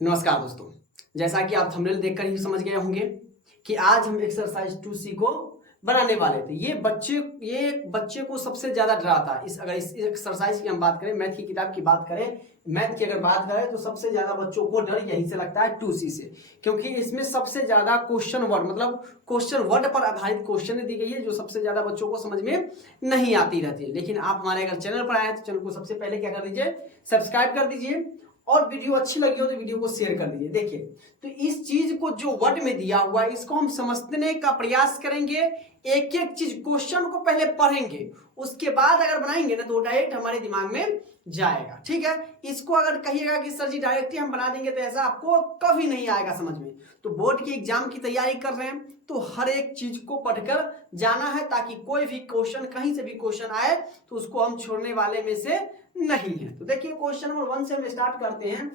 नमस्कार दोस्तों, जैसा कि आप थंबनेल देखकर ही समझ गए होंगे कि आज हम एक्सरसाइज 2C को बनाने वाले थे। ये बच्चे को सबसे ज्यादा डराता है। अगर इस एक्सरसाइज की हम बात करें, मैथ की किताब की बात करें, मैथ की अगर बात करें तो सबसे ज्यादा बच्चों को डर यहीं से लगता है 2C से, क्योंकि इसमें सबसे ज्यादा क्वेश्चन वर्ड मतलब क्वेश्चन वर्ड पर आधारित क्वेश्चन दी गई है, जो सबसे ज्यादा बच्चों को समझ में नहीं आती रहती है। लेकिन आप हमारे अगर चैनल पर आए तो चैनल को सबसे पहले क्या कर दीजिए, सब्सक्राइब कर दीजिए, और वीडियो अच्छी लगी हो तो वीडियो को शेयर कर दीजिए। देखिए, तो इस चीज को जो वर्ड में दिया हुआ है इसको हम समझने का प्रयास करेंगे। एक एक चीज क्वेश्चन को पहले पढ़ेंगे, उसके बाद अगर बनाएंगे ना तो डायरेक्ट हमारे दिमाग में जाएगा। ठीक है, इसको अगर कहिएगा कि सर जी डायरेक्ट ही हम बना देंगे तो ऐसा आपको कभी नहीं आएगा समझ में। तो बोर्ड के एग्जाम की तैयारी कर रहे हैं तो हर एक चीज को पढ़कर जाना है, ताकि कोई भी क्वेश्चन कहीं से भी क्वेश्चन आए तो उसको हम छोड़ने वाले में से नहीं है। तो देखिए, क्वेश्चन नंबर 1 से हम स्टार्ट करते हैं।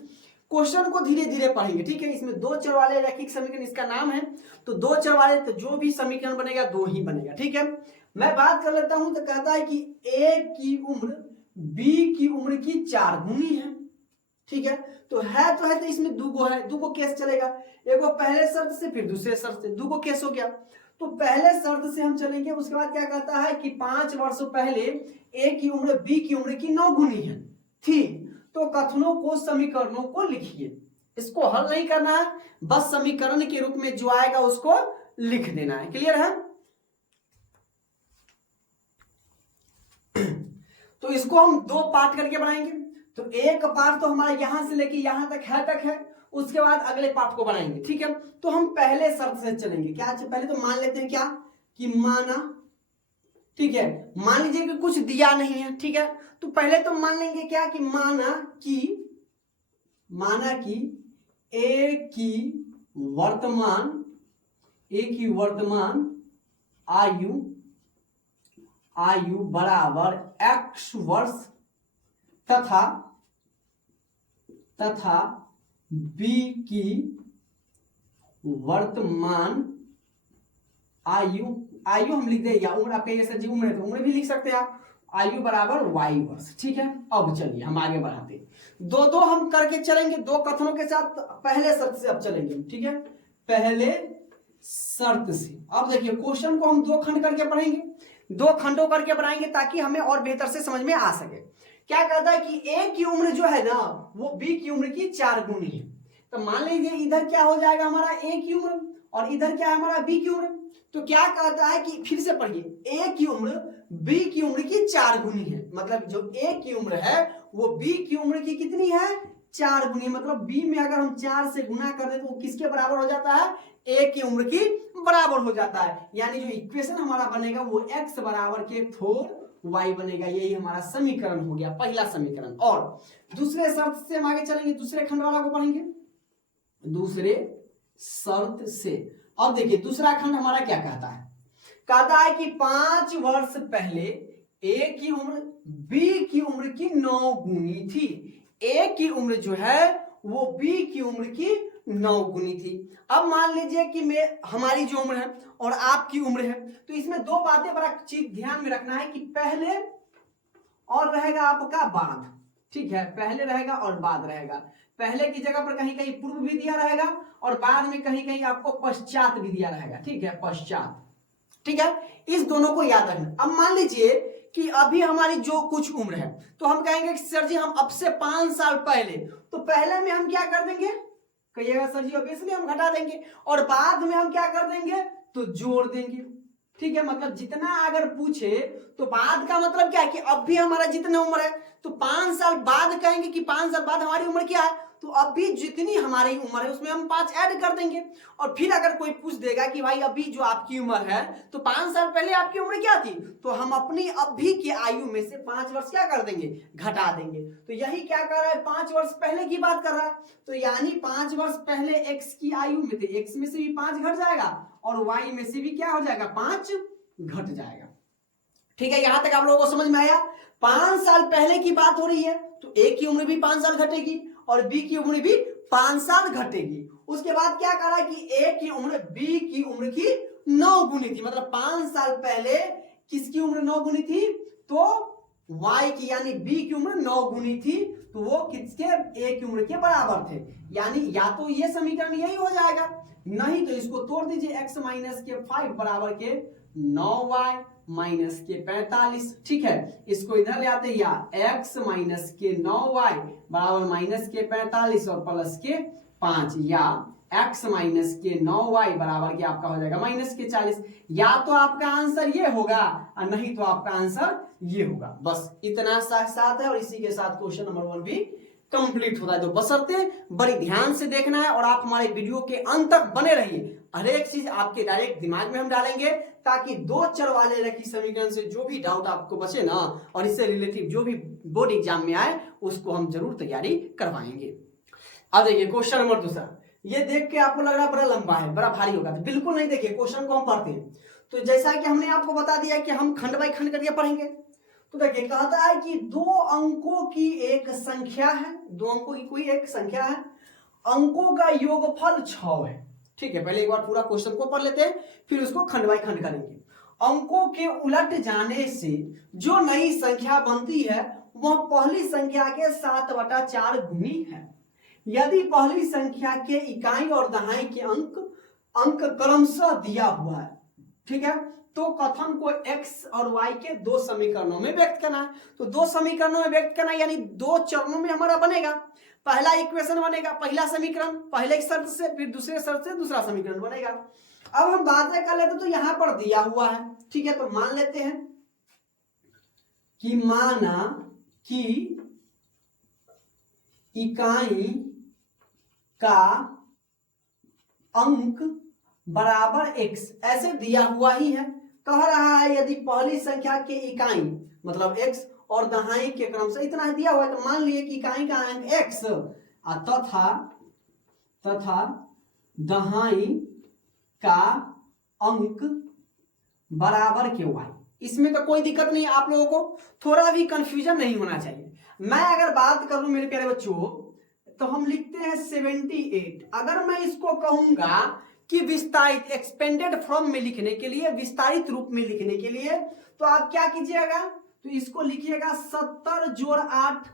क्वेश्चन को धीरे धीरे पढ़ेंगे। ठीक है, इसमें दो चर वाले रैखिक समीकरण इसका नाम है। तो दो चर वाले तो जो भी समीकरण बनेगा दो ही बनेगा। ठीक है, मैं बात कर लेता हूं तो कहता है कि ए की उम्र बी की उम्र की 4 गुनी है। ठीक है, तो इसमें दूगो है, दूगो केस चलेगा। एगो पहले शर्त से फिर दूसरे शर्त से, दूगो केस हो गया। तो पहले शर्त से हम चलेंगे, उसके बाद क्या कहता है कि 5 वर्ष पहले ए की उम्र बी की उम्र की 9 गुनी है थी। तो कथनों को समीकरणों को लिखिए। इसको हल नहीं करना है, बस समीकरण के रूप में जो आएगा उसको लिख देना है। क्लियर है? तो इसको हम दो पार्ट करके बनाएंगे। तो एक पार्ट तो हमारा यहां से लेके यहां तक है, उसके बाद अगले पार्ट को बनाएंगे। ठीक है, तो हम पहले शर्त से चलेंगे। क्या पहले तो मान लेते हैं क्या कि माना, ठीक है, मान लीजिए कि कुछ दिया नहीं है। ठीक है, तो पहले तो मान लेंगे क्या कि माना कि ए की वर्तमान आयु बराबर x वर्ष तथा b की वर्तमान आयु हम लिख दे, या उम्र आप कहिए सर जी उम्र है तो उम्र भी लिख सकते हैं आप, आयु बराबर y वर्ष। ठीक है, अब चलिए हम आगे बढ़ाते हैं। दो हम करके चलेंगे, दो कथनों के साथ। पहले शर्त से अब चलेंगे। ठीक है, पहले शर्त से। अब देखिए, क्वेश्चन को हम दो खंड करके पढ़ेंगे, दो खंडों करके बनाएंगे ताकि हमें और बेहतर से समझ में आ सके। क्या कहता है कि ए की उम्र जो है ना वो बी की उम्र की 4 गुनी है। तो मान लीजिए इधर क्या हो जाएगा हमारा ए की उम्र, और इधर क्या है हमारा बी की उम्र। तो क्या कहता है कि फिर से पढ़िए, ए की उम्र बी की उम्र की 4 गुनी है। मतलब जो ए की उम्र है वो बी की उम्र की कितनी है, 4 गुनी। मतलब बी में अगर हम 4 से गुना कर दे तो वो किसके बराबर हो जाता है, ए की उम्र की बराबर हो जाता है। यानी जो इक्वेशन हमारा बनेगा वो x बराबर के 4y बनेगा। यही हमारा समीकरण हो गया, पहला समीकरण। और दूसरे शर्त से हम आगे चलेंगे, दूसरे खंड वाला को पढ़ेंगे दूसरे शर्त से। अब देखिए, दूसरा खंड हमारा क्या कहता है कि 5 वर्ष पहले ए की उम्र बी की उम्र की 9 गुनी थी। ए की उम्र जो है वो बी की उम्र की 9 गुनी थी। अब मान लीजिए कि हमारी जो उम्र है और आपकी उम्र है, तो इसमें दो बातें बड़ा चीज ध्यान में रखना है कि पहले और रहेगा आपका बाद। ठीक है, पहले रहेगा और बाद रहेगा। पहले की जगह पर कहीं कहीं पूर्व भी दिया रहेगा और बाद में कहीं कहीं आपको पश्चात भी दिया रहेगा। ठीक है, पश्चात। ठीक है, इस दोनों को याद रखना। अब मान लीजिए कि अभी हमारी जो कुछ उम्र है तो हम कहेंगे कि सर जी हम अब से 5 साल पहले, तो पहले में हम क्या कर देंगे, कहिएगा सर जी ऑब्वियसली हम घटा देंगे, और बाद में हम क्या कर देंगे तो जोड़ देंगे। ठीक है, मतलब जितना अगर पूछे तो बाद का मतलब क्या है कि अब भी हमारा जितना उम्र है तो 5 साल बाद कहेंगे कि 5 साल बाद हमारी उम्र क्या है, तो अब भी जितनी हमारी उम्र है उसमें हम 5 ऐड कर देंगे। और फिर अगर कोई पूछ देगा कि भाई अभी जो आपकी उम्र है तो 5 साल पहले आपकी उम्र क्या थी, तो हम अपनी अभी की आयु में से 5 वर्ष क्या कर देंगे, घटा देंगे। तो यही क्या कर रहा है, 5 वर्ष पहले की बात कर रहा है। तो यानी 5 वर्ष पहले x की आयु में थे, x में से भी 5 घट जाएगा और y में से भी क्या हो जाएगा, 5 घट जाएगा। ठीक है, यहां तक आप लोगों को समझ में आया। 5 साल पहले की बात हो रही है तो ए की उम्र भी 5 साल घटेगी और बी की उम्र भी 5 साल घटेगी। उसके बाद क्या कह रहा है कि ए की उम्र बी की उम्र की 9 गुनी थी। मतलब 5 साल पहले किसकी उम्र 9 गुनी थी, तो y की यानी b की उम्र 9 गुनी थी, तो वो किसके, a की उम्र के बराबर थे। यानी या तो ये समीकरण यही हो जाएगा, नहीं तो इसको तोड़ दीजिए, x माइनस के 5 बराबर के 9y माइनस के 45। ठीक है, इसको इधर ले आते हैं, या x माइनस के 9y बराबर माइनस के 45 और प्लस के 5, या x माइनस के 9y बराबर के आपका हो जाएगा माइनस के 40। या तो आपका आंसर ये होगा और नहीं तो आपका आंसर ये होगा। बस इतना साथ है, और इसी के साथ क्वेश्चन नंबर 1 भी कंप्लीट होता है। तो बशर्ते बड़ी ध्यान से देखना है और आप हमारे वीडियो के अंत तक बने रहिए। हर एक चीज आपके डायरेक्ट दिमाग में हम डालेंगे, ताकि 2 चर वाले रेखीय समीकरण से जो भी डाउट आपको बचे ना, और इससे रिलेटिव जो भी बोर्ड एग्जाम में आए, उसको हम जरूर तैयारी करवाएंगे। अब देखिए क्वेश्चन नंबर 2। ये देख के आपको लग रहा है बड़ा लंबा है, बड़ा भारी होगा, तो बिल्कुल नहीं। देखिए क्वेश्चन को हम पढ़ते हैं, तो जैसा कि हमने आपको बता दिया कि हम खंड बाई खंड करके पढ़ेंगे। तो देखिए कहता है कि 2 अंकों की एक संख्या है, 2 अंकों की कोई एक संख्या है, अंकों का योगफल 6 है। ठीक है, पहले एक बार पूरा क्वेश्चन को पढ़ लेते हैं, फिर उसको खंड बाई खंड करेंगे। अंकों के उलट जाने से जो नई संख्या बनती है वह पहली संख्या के 7/4 गुनी है। यदि पहली संख्या के इकाई और दहाई के अंक क्रमशः दिया हुआ है, ठीक है, तो कथन को x और y के 2 समीकरणों में व्यक्त करना है। तो 2 समीकरणों में व्यक्त करना यानी 2 चरणों में हमारा बनेगा। पहला इक्वेशन बनेगा, पहला समीकरण पहले शर्त से, फिर दूसरे शर्त से दूसरा समीकरण बनेगा। अब हम बातें कर लेते, तो यहां पर दिया हुआ है, ठीक है, तो मान लेते हैं कि माना कि इकाई का अंक बराबर x, ऐसे दिया हुआ ही है। कह रहा है यदि पहली संख्या के इकाई मतलब x और दहाई के क्रम से इतना दिया हुआ है, तो मान लिए कि इकाई का अंक x तथा दहाई का अंक बराबर के y। इसमें तो कोई दिक्कत नहीं, आप लोगों को थोड़ा भी कंफ्यूजन नहीं होना चाहिए। मैं अगर बात करूं मेरे प्यारे बच्चों, तो हम लिखते हैं 78। अगर मैं इसको कहूंगा कि विस्तारित एक्सपेंडेड फॉर्म में लिखने के लिए, विस्तारित रूप में लिखने के लिए, तो आप क्या कीजिएगा, तो इसको लिखिएगा 70 जोड़ 8।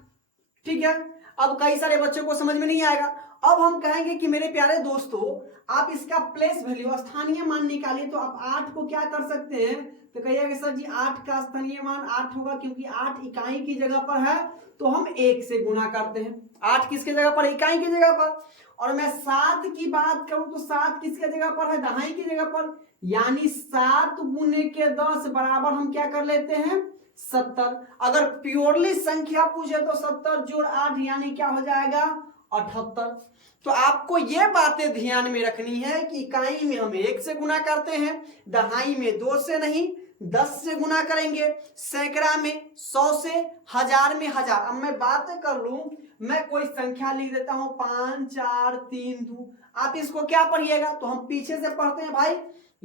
ठीक है, अब कई सारे बच्चों को समझ में नहीं आएगा। अब हम कहेंगे कि मेरे प्यारे दोस्तों, आप इसका प्लेस वैल्यू स्थानीय मान निकालिए। तो आप 8 को क्या कर सकते हैं, तो कहिएगा कि सर जी 8 का स्थानीय मान 8 होगा, क्योंकि 8 इकाई की जगह पर है, तो हम 1 से गुना करते हैं। 8 किसके जगह पर, इकाई की जगह पर। और मैं 7 की बात करूं तो 7 किसके जगह पर है, दहाई की जगह पर। यानी 7 गुने के 10 बराबर हम क्या कर लेते हैं, 70। अगर प्योरली संख्या पूछे तो 70 जोड़ 8 यानी क्या हो जाएगा, 78। तो आपको ये बातें ध्यान में रखनी है कि इकाई में हम 1 से गुना करते हैं, दहाई में 2 से नहीं 10 से गुना करेंगे, सैकड़ा में 100 से, हजार में 1000। अब मैं बात कर लूं, मैं कोई संख्या लिख देता हूं 5 4 3 2। आप इसको क्या पढ़िएगा, तो हम पीछे से पढ़ते हैं भाई।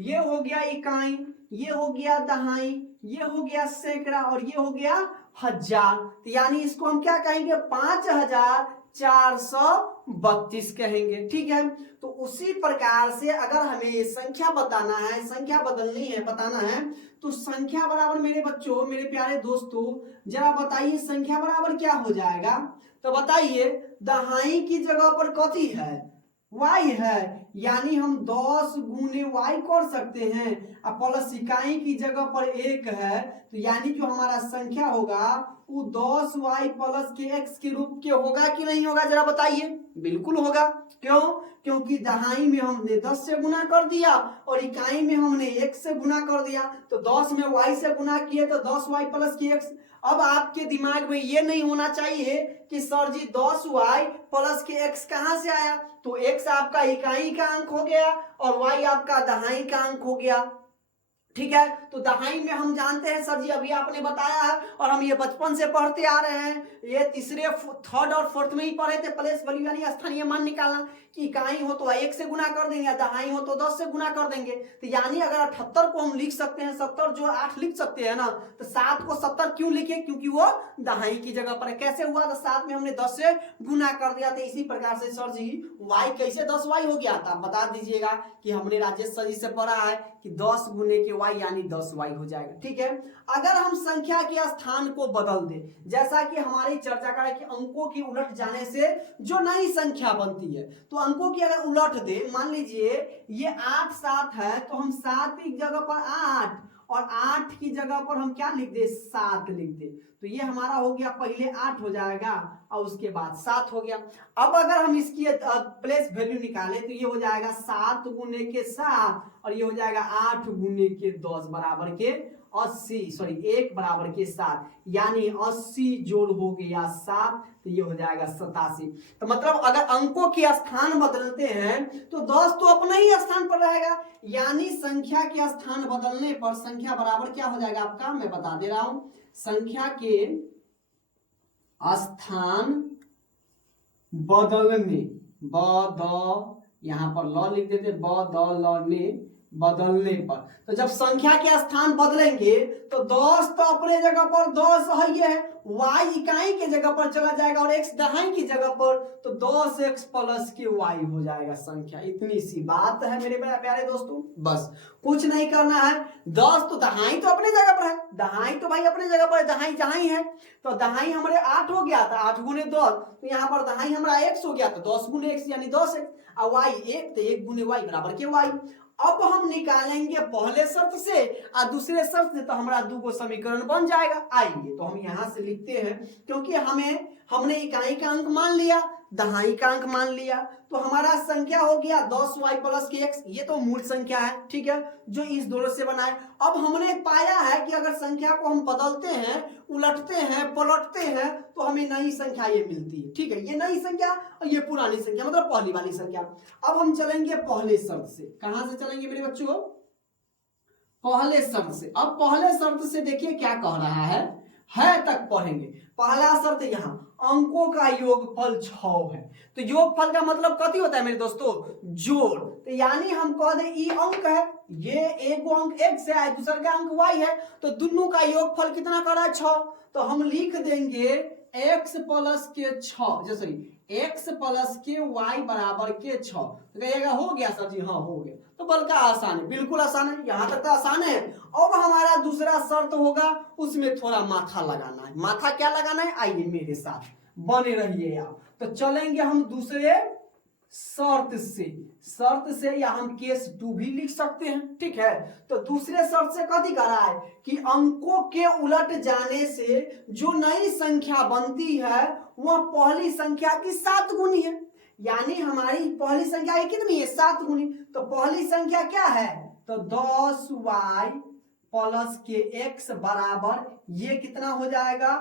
ये हो गया इकाई, ये हो गया दहाई, ये हो गया सैकड़ा, और ये हो गया हजार। तो यानी इसको हम क्या कहेंगे, 5432 कहेंगे। ठीक है, तो उसी प्रकार से अगर हमें संख्या बताना है, संख्या बदलनी है, बताना है, तो संख्या बराबर मेरे बच्चों, मेरे प्यारे दोस्तों, जरा बताइए संख्या बराबर क्या हो जाएगा। तो बताइए, दहाई की जगह पर कथी है, y है, यानी हम 10 गुने y कर सकते हैं। अब प्लस इकाई की जगह पर 1 है, तो यानी जो हमारा संख्या होगा वो 10y प्लस के x के रूप के होगा कि नहीं होगा, जरा बताइए। बिल्कुल होगा। क्यों, क्योंकि दहाई में हमने 10 से गुना कर दिया और इकाई में हमने 1 से गुना कर दिया, तो 10 में y से गुना किए तो 10y प्लस के x। अब आपके दिमाग में ये नहीं होना चाहिए कि सर जी 10y प्लस के x कहां से आया, तो x आपका इकाई का अंक हो गया और y आपका दहाई का अंक हो गया। ठीक है, तो दहाई में हम जानते हैं सर जी, अभी आपने बताया है और हम ये बचपन से पढ़ते आ रहे हैं, ये तीसरे थर्ड और फोर्थ में ही पढ़े थे, प्लेस वैल्यू यानी स्थानीय मान निकालना, कि इकाई हो तो 1 से गुना कर देंगे, दहाई हो तो 10 से गुना कर देंगे। तो यानी अगर 78 को हम लिख सकते हैं, 70 जो 8 लिख सकते हैं ना, तो 7 को 70 क्यों लिखे, क्योंकि वो दहाई की जगह पर है। कैसे हुआ, तो 7 में हमने 10 से गुना कर दिया। तो इसी प्रकार से सर जी y कैसे 10y हो गया, तो आप बता दीजिएगा कि हमने राजेश सर जी से पढ़ा है कि 10 गुने के 10y यानी 10y हो जाएगा। ठीक है, अगर हम संख्या के स्थान को बदल दें, जैसा कि हमारी चर्चा का है कि अंकों की उलट जाने से जो नई संख्या बनती है, तो अंकों की अगर उलट दे, मान लीजिए ये 8 7 है, तो हम 7 की जगह पर 8 और 8 की जगह पर हम क्या लिख दे, 7 लिख दे, तो ये हमारा हो गया, पहले 8 हो जाएगा और उसके बाद 7 हो गया। अब अगर हम इसकी प्लेस वैल्यू निकालें तो ये हो जाएगा 7 गुने के 7 और ये हो जाएगा 8 गुने के 10 बराबर के 80, सॉरी 1 बराबर के 7, यानी 80 जोड़ हो गया 7, तो ये हो जाएगा 87। तो मतलब अगर अंकों के स्थान बदलते हैं तो 10 तो अपने ही स्थान पर रहेगा, यानी संख्या के स्थान बदलने पर संख्या बराबर क्या हो जाएगा आपका, मैं बता दे रहा हूं, संख्या के स्थान बदलने, यहां पर ल लिख देते, बदलने पर, तो जब संख्या के स्थान बदलेंगे तो 10 तो अपने जगह पर 10 है, y इकाई के जगह पर चला जाएगा और x दहाई की जगह पर, तो 10x प्लस के y हो जाएगा संख्या। इतनी सी बात है मेरे प्यारे दोस्तों, बस कुछ नहीं करना है। 10 तो दहाई तो अपने जगह पर है, दहाई तो भाई अपने जगह पर है, दहाई जहां है, तो दहाई हमारे 8 हो गया था, 8 गुने 10, तो यहाँ पर दहाई हमारा x हो गया था, 10 गुने x यानी 10x, और y 1, तो 1 गुने y बराबर के y। अब हम निकालेंगे पहले शर्त से और दूसरे शर्त से, तो हमारा दो समीकरण बन जाएगा। आइए तो हम यहां से लिखते हैं, क्योंकि हमने इकाई का अंक मान लिया, दहाई का अंक मान लिया, तो हमारा संख्या हो गया 10y प्लस के x, ये तो मूल संख्या है, ठीक है, जो इस दोनों से बना है। अब हमने पाया है कि अगर संख्या को हम बदलते हैं, उलटते हैं, पलटते हैं, तो हमें नई संख्या ये मिलती है। ठीक है, ये नई संख्या और ये पुरानी संख्या, मतलब पहली वाली संख्या। अब हम चलेंगे पहले शर्त से। कहां से चलेंगे मेरे बच्चों, पहले शर्त से। अब पहले शर्त से देखिए क्या कह रहा है तक पढ़ेंगे। पहला शर्त यहाँ अंकों का योगफल 6 है, तो योगफल का मतलब कथी होता है मेरे दोस्तों, जोड़। तो यानी हम कह दे ई अंक है, ये एक अंक x है, दूसरा का अंक y है, तो दोनों का योगफल कितना कर रहा है, 6। तो हम लिख देंगे x प्लस के 6, सॉरी x प्लस के y बराबर के 6। तो कहिएगा हो गया सर जी, हाँ हो गया, तो बल्कि आसान है, बिल्कुल आसान है, यहां तक तो आसान है। अब हमारा दूसरा शर्त होगा, उसमें थोड़ा माथा लगाना है। माथा क्या लगाना है, आइए मेरे साथ बने रहिए आप। तो चलेंगे हम दूसरे शर्त से, या हम केस 2 भी लिख सकते हैं। ठीक है, तो दूसरे शर्त से कथी कर रहा है कि अंकों के उलट जाने से जो नई संख्या बनती है वह पहली संख्या की 7 गुनी है, यानी हमारी पहली संख्या है कितनी है, 7 गुनी। तो पहली संख्या क्या है, तो 10y प्लस के x बराबर ये कितना हो जाएगा,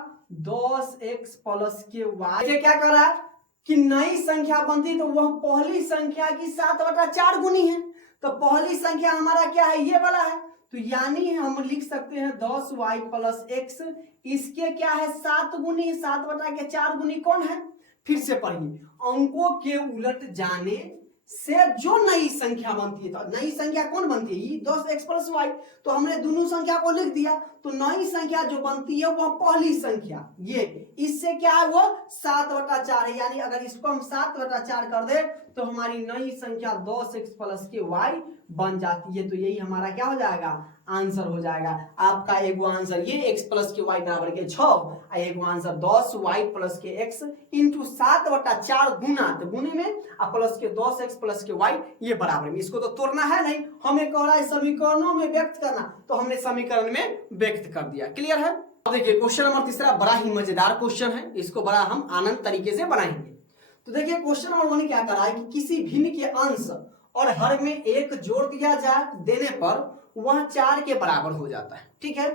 10x प्लस के y। ये क्या कर रहा है कि नई संख्या बनती तो वह पहली संख्या की 7/4 गुनी है, तो पहली संख्या हमारा क्या है, ये वाला है। तो यानी हम लिख सकते हैं 10y प्लस x, इसके क्या है 7 गुनी, 7/4 गुनी कौन है, फिर से पढ़िए, अंकों के उलट जाने से जो नई संख्या बनती है, तो नई संख्या कौन बनती है, 10x प्लस y। तो हमने दोनों संख्या को लिख दिया, तो नई संख्या जो बनती है वह पहली संख्या, ये इससे क्या है, वो 7/4 है, यानी अगर इसको हम 7/4 कर दे तो हमारी नई संख्या 10x प्लस के y बन जाती है। तो यही हमारा क्या हो जाएगा, आंसर हो जाएगा आपका। एगो आंसर ये x प्लस के y बराबर के 6, और एगो आंसर 10y प्लस के x इंटू 7/4 गुना, तो गुने में प्लस के 10x प्लस के y ये बराबर में। इसको तो तोड़ना है नहीं, हमें कह रहा है समीकरणों में व्यक्त करना, तो हमने समीकरण में व्यक्त कर दिया। क्लियर है। अब देखिए क्वेश्चन नंबर तीसरा बड़ा ही मजेदार क्वेश्चन है, इसको बड़ा हम आनंद तरीके से बनाएंगे। तो देखिए क्वेश्चन नंबर 1 क्या करा है कि किसी भिन्न के अंश और हर में 1 जोड़ दिया जाए, देने पर वह 4 के बराबर हो जाता है। ठीक है,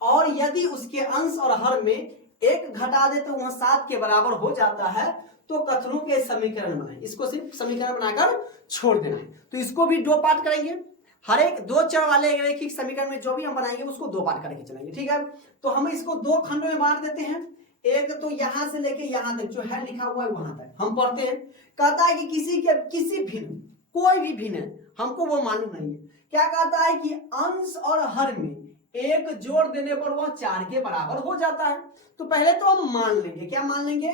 और यदि उसके अंश और हर में 1 घटा दे तो वह 7 के बराबर हो जाता है, तो कथनों के समीकरण बनाए। इसको सिर्फ समीकरण बनाकर छोड़ देना है। तो इसको भी 2 पार्ट करेंगे, हर एक 2 चर वाले रैखिक समीकरण में जो भी हम बनाएंगे उसको 2 पार्ट करके चलेंगे। ठीक है, तो हम इसको 2 खंडों में बांट देते हैं। एक तो यहां से लेके यहां तक जो है लिखा हुआ है वहां तक हम पढ़ते हैं। कहता है कि किसी भिन्न, कोई भी भिन्न, हमको वो मालूम नहीं है, क्या कहता है कि अंश और हर में 1 जोड़ देने पर वह 4 के बराबर हो जाता है। तो पहले तो हम मान लेंगे, क्या मान लेंगे,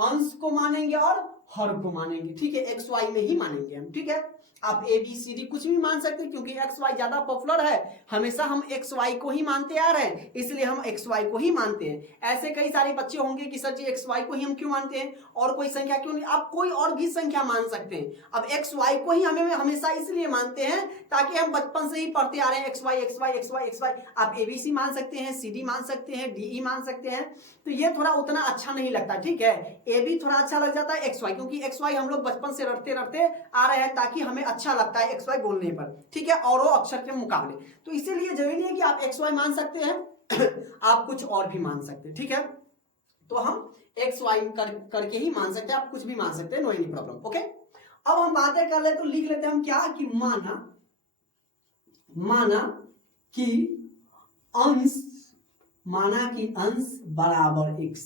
अंश को मानेंगे और हर को मानेंगे, ठीक है, एक्स वाई में ही मानेंगे हम, ठीक है। आप ए बी सी डी कुछ भी मान सकते हैं, क्योंकि एक्स वाई ज्यादा पॉपुलर है, हमेशा हम एक्स वाई को ही मानते आ रहे हैं, इसलिए हम एक्स वाई को ही मानते हैं। ऐसे कई सारे बच्चे होंगे कि सर जी एक्स वाई को ही हम क्यों मानते हैं, और कोई संख्या क्यों नहीं? आप कोई और भी संख्या मान सकते हैं। अब एक्स वाई को ही हमें हमेशा इसलिए मानते हैं ताकि हम बचपन से ही पढ़ते आ रहे हैं X Y X Y X Y X Y. आप एबीसी मान सकते हैं, सी डी मान सकते हैं, डी ई मान सकते हैं, तो ये थोड़ा उतना अच्छा नहीं लगता, ठीक है। ए बी थोड़ा अच्छा लग जाता है, एक्स वाई, क्योंकि एक्स वाई हम लोग बचपन से रटते रटते आ रहे हैं, ताकि हमें अच्छा लगता है एक्स वाई बोलने पर, ठीक है, और वो अक्षर के मुकाबले। तो इसीलिए जरूरी नहीं है कि आप एक्स वाई मान सकते हैं आप कुछ और भी मान सकते हैं, ठीक है। तो हम एक्स वाई करके ही मान सकते हैं, आप कुछ भी मान सकते हैं, नो एनी प्रॉब्लम, ओके। अब हम बातें कर ले तो लिख लेते हैं हम क्या कि माना कि अंश बराबर x,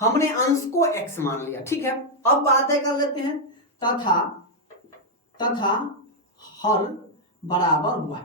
हमने अंश को x मान लिया, ठीक है। अब बातें कर लेते हैं तथा हर बराबर y,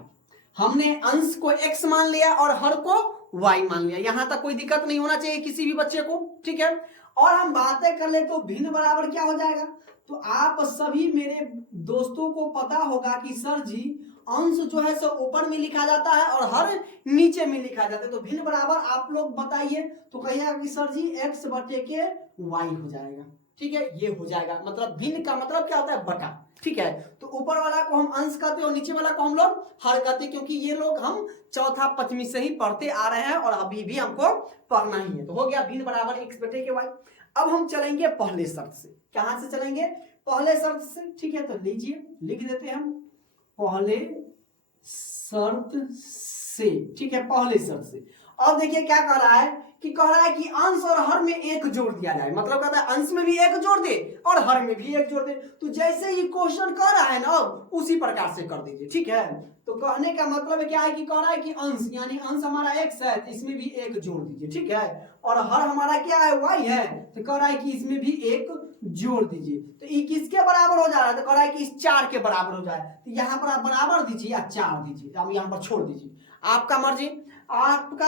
हमने अंश को x मान लिया और हर को y मान लिया, यहां तक कोई दिक्कत नहीं होना चाहिए किसी भी बच्चे को, ठीक है। और हम बातें कर ले तो भिन्न बराबर क्या हो जाएगा, तो आप सभी मेरे दोस्तों को पता होगा कि सर जी अंश जो है सो ऊपर में लिखा जाता है और हर नीचे में लिखा जाता है, तो भिन्न बराबर आप लोग बताइए, तो कहिएगा कि सर जी x बटे के y हो जाएगा, ठीक है, ये हो जाएगा। मतलब भिन्न का मतलब क्या होता है, बटा, ठीक है। तो ऊपर वाला को हम अंश कहते हैं और नीचे वाला को हम लोग हर कहते हैं, क्योंकि ये लोग हम चौथा पंचमी से ही पढ़ते आ रहे हैं और अभी भी हमको पढ़ना ही है। तो हो गया भिन्न बराबर x बटे के y। अब हम चलेंगे पहले शर्त से, कहां से चलेंगे, पहले शर्त से, ठीक है। तो लीजिए लिख देते हैं हम पहले शर्त से, ठीक है, पहले शर्त से। अब देखिए क्या कह रहा है कि कह रहा है कि अंश और हर में एक जोड़ दिया जाए, मतलब कहता है अंश में भी एक जोड़ दे और हर में भी एक जोड़ दे। तो जैसे ही क्वेश्चन कर रहा है ना उसी प्रकार से कर दीजिए, ठीक है। तो कहने का मतलब क्या है कि कह रहा है कि अंश यानी अंश हमारा x है, इसमें भी एक जोड़ दीजिए, ठीक है। और हर हमारा क्या है, y है, तो कह रहा है कि इसमें भी एक जोड़ दीजिए। तो ये किसके बराबर हो जा रहा है, तो कह रहा है कि इस 4 के बराबर हो जाए। तो यहाँ पर आप बराबर दीजिए या 4 दीजिए, आप यहाँ पर छोड़ दीजिए, आपका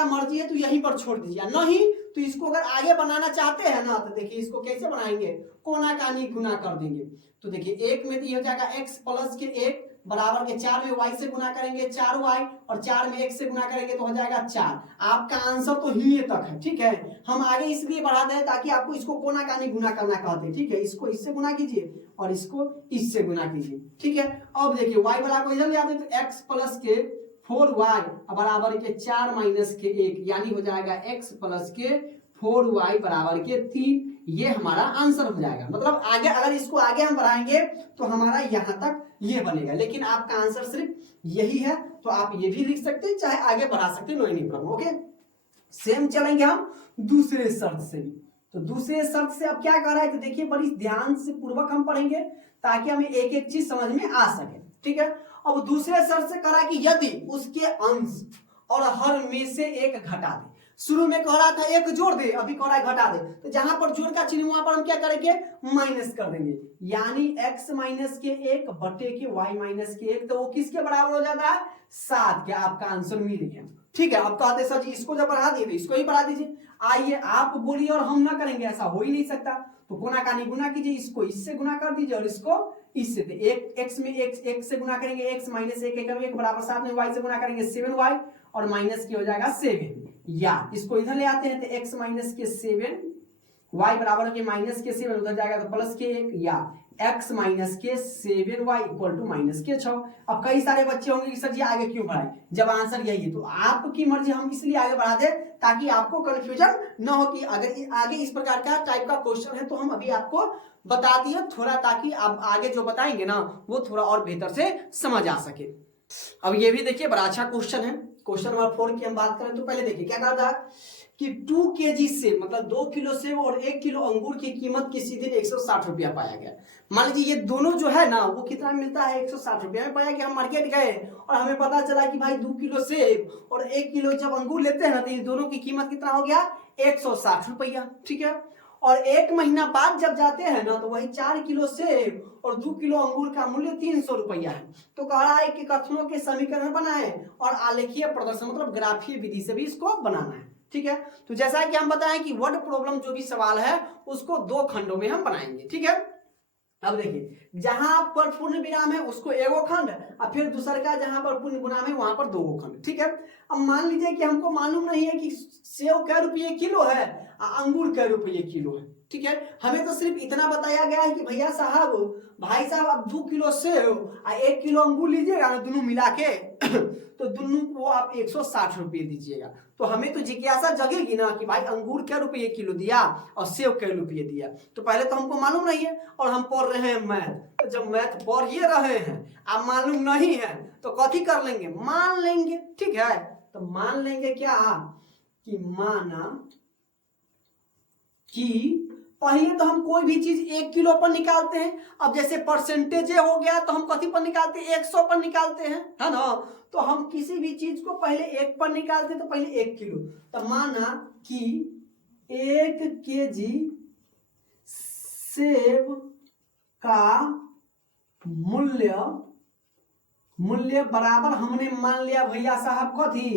मर्जी है, तो यहीं पर छोड़ दीजिए। नहीं तो इसको अगर आगे बनाना चाहते हैं ना, तो देखिए इसको कैसे बनाएंगे, कोना कानी गुना कर देंगे। तो देखिए एक में तो ये हो जाएगा x प्लस के 1 बराबर के 4 में y से गुना करेंगे 4y और 4 में 1 से गुना करेंगे तो हो जाएगा 4। आपका आंसर तो ही तक है, ठीक है। हम आगे इसलिए बढ़ा दें ताकि आपको इसको कोना कानी गुना करना कहते हैं, ठीक है। इसको इससे गुना कीजिए और इसको इससे गुना कीजिए, ठीक है। अब देखिए y वाला को इधर ले आते तो x प्लस के 4y बराबर के 4 माइनस के 1 यानी हो जाएगा x प्लस के 4y बराबर के 3, ये हमारा आंसर हो जाएगा। मतलब आगे अगर इसको आगे हम बढ़ाएंगे तो हमारा यहां तक ये बनेगा, लेकिन आपका आंसर सिर्फ यही है, तो आप ये भी लिख सकते हैं चाहे आगे बढ़ा सकते हैं, no any problem, okay. Same चलेंगे हम दूसरे शर्त से भी। तो दूसरे शर्त से अब क्या कर रहा है कि देखिए बड़ी ध्यान से पूर्वक हम पढ़ेंगे ताकि हमें एक एक चीज समझ में आ सके, ठीक है। अब दूसरे शर्त से करा कि यदि उसके अंश और हर में से एक घटा दे, शुरू में कह रहा था एक जोड़ दे, अभी कह रहा है घटा दे, तो जहां पर जोड़ का चिन्ह वहां पर हम क्या करेंगे, माइनस कर देंगे, यानी x माइनस के 1 बटे के y माइनस के 1, तो वो किसके बराबर हो जाता है, 7 के। आपका आंसर मिल गया, ठीक है। आप कहते सर जी इसको जब बढ़ा दिए तो इसको ही बढ़ा दीजिए। आइए आप बोलिए और हम ना करेंगे, ऐसा हो ही नहीं सकता। तो गुना कानी गुना कीजिए, इसको इससे गुना कर दीजिए और इसको इससे, तो एक x में एक से गुना करेंगे, x माइनस 1 बराबर 7 में y से गुना करेंगे 7y और माइनस की हो जाएगा 7, या इसको इधर ले आते हैं तो x माइनस के 7 y बराबर के माइनस के 7 उधर जाएगा तो प्लस के 1, या x माइनस के 7y इक्वल टू माइनस के 6। अब कई सारे बच्चे होंगे कि सर जी आगे क्यों बढ़ाए, जब आंसर यही है। तो आपकी मर्जी, हम इसलिए आगे बढ़ा दे ताकि आपको कंफ्यूजन न हो कि अगर आगे इस प्रकार का टाइप का क्वेश्चन है तो हम अभी आपको बता दिए थोड़ा, ताकि आप आगे जो बताएंगे ना वो थोड़ा और बेहतर से समझ आ सके। अब ये भी देखिए बड़ा अच्छा क्वेश्चन है। क्वेश्चन नंबर 4 की हम बात करें तो पहले देखिए क्या कहा था कि 2 kg सेब मतलब 2 किलो सेब और 1 किलो अंगूर की कीमत किसी दिन 160 रुपया पाया गया। मान लीजिए ये दोनों जो है ना वो कितना मिलता है, 160 रुपया में पाया गया। हम मार्केट गए और हमें पता चला कि भाई 2 किलो सेब और 1 किलो जब अंगूर लेते हैं ना तो इन दोनों की कीमत कितना हो गया, 160 रुपया, ठीक है। और 1 महीना बाद जब जाते हैं ना तो वही 4 किलो सेब और 2 किलो अंगूर का मूल्य 300 रुपया है। तो कह रहा है कि कथनों के समीकरण बनाए और आलेखीय प्रदर्शन मतलब ग्राफीय विधि से भी इसको बनाना है, ठीक है। तो जैसा कि हम बताएं कि वर्ड प्रॉब्लम जो भी सवाल है उसको 2 खंडों में हम बनाएंगे, ठीक है। अब देखिए जहां पर पूर्ण विराम है उसको एगो खंड और फिर दूसर का जहां पर पूर्ण विराम है वहां पर दो खंड। ठीक है, अब मान लीजिए कि हमको मालूम नहीं है कि सेव कै रुपये किलो है और अंगूर कै रुपये किलो है। ठीक है, हमें तो सिर्फ इतना बताया गया है कि भैया साहब, भाई साहब आप 2 किलो सेव और 1 किलो अंगूर लीजिएगा ना, दोनों मिला के तो दोनों को आप 160 रुपये दीजिएगा। तो हमें तो जिज्ञासा जगेगी ना कि भाई अंगूर कै रुपये किलो दिया और सेव कै रुपये दिया। तो पहले तो हमको मालूम नहीं है और हम पढ़ रहे हैं मैथ। तो जब मैथ पढ़ ही रहे हैं अब मालूम नहीं है तो कथी कर लेंगे, मान लेंगे। ठीक है, तो मान लेंगे क्या कि माना कि पहले तो हम कोई भी चीज 1 किलो पर निकालते हैं। अब जैसे परसेंटेज हो गया तो हम कथी पर निकालते हैं, 100 पर निकालते हैं, है ना। तो हम किसी भी चीज को पहले 1 पर निकालते हैं तो पहले 1 किलो। तो माना कि 1 केजी सेब का मूल्य बराबर हमने मान लिया भैया साहब कथी,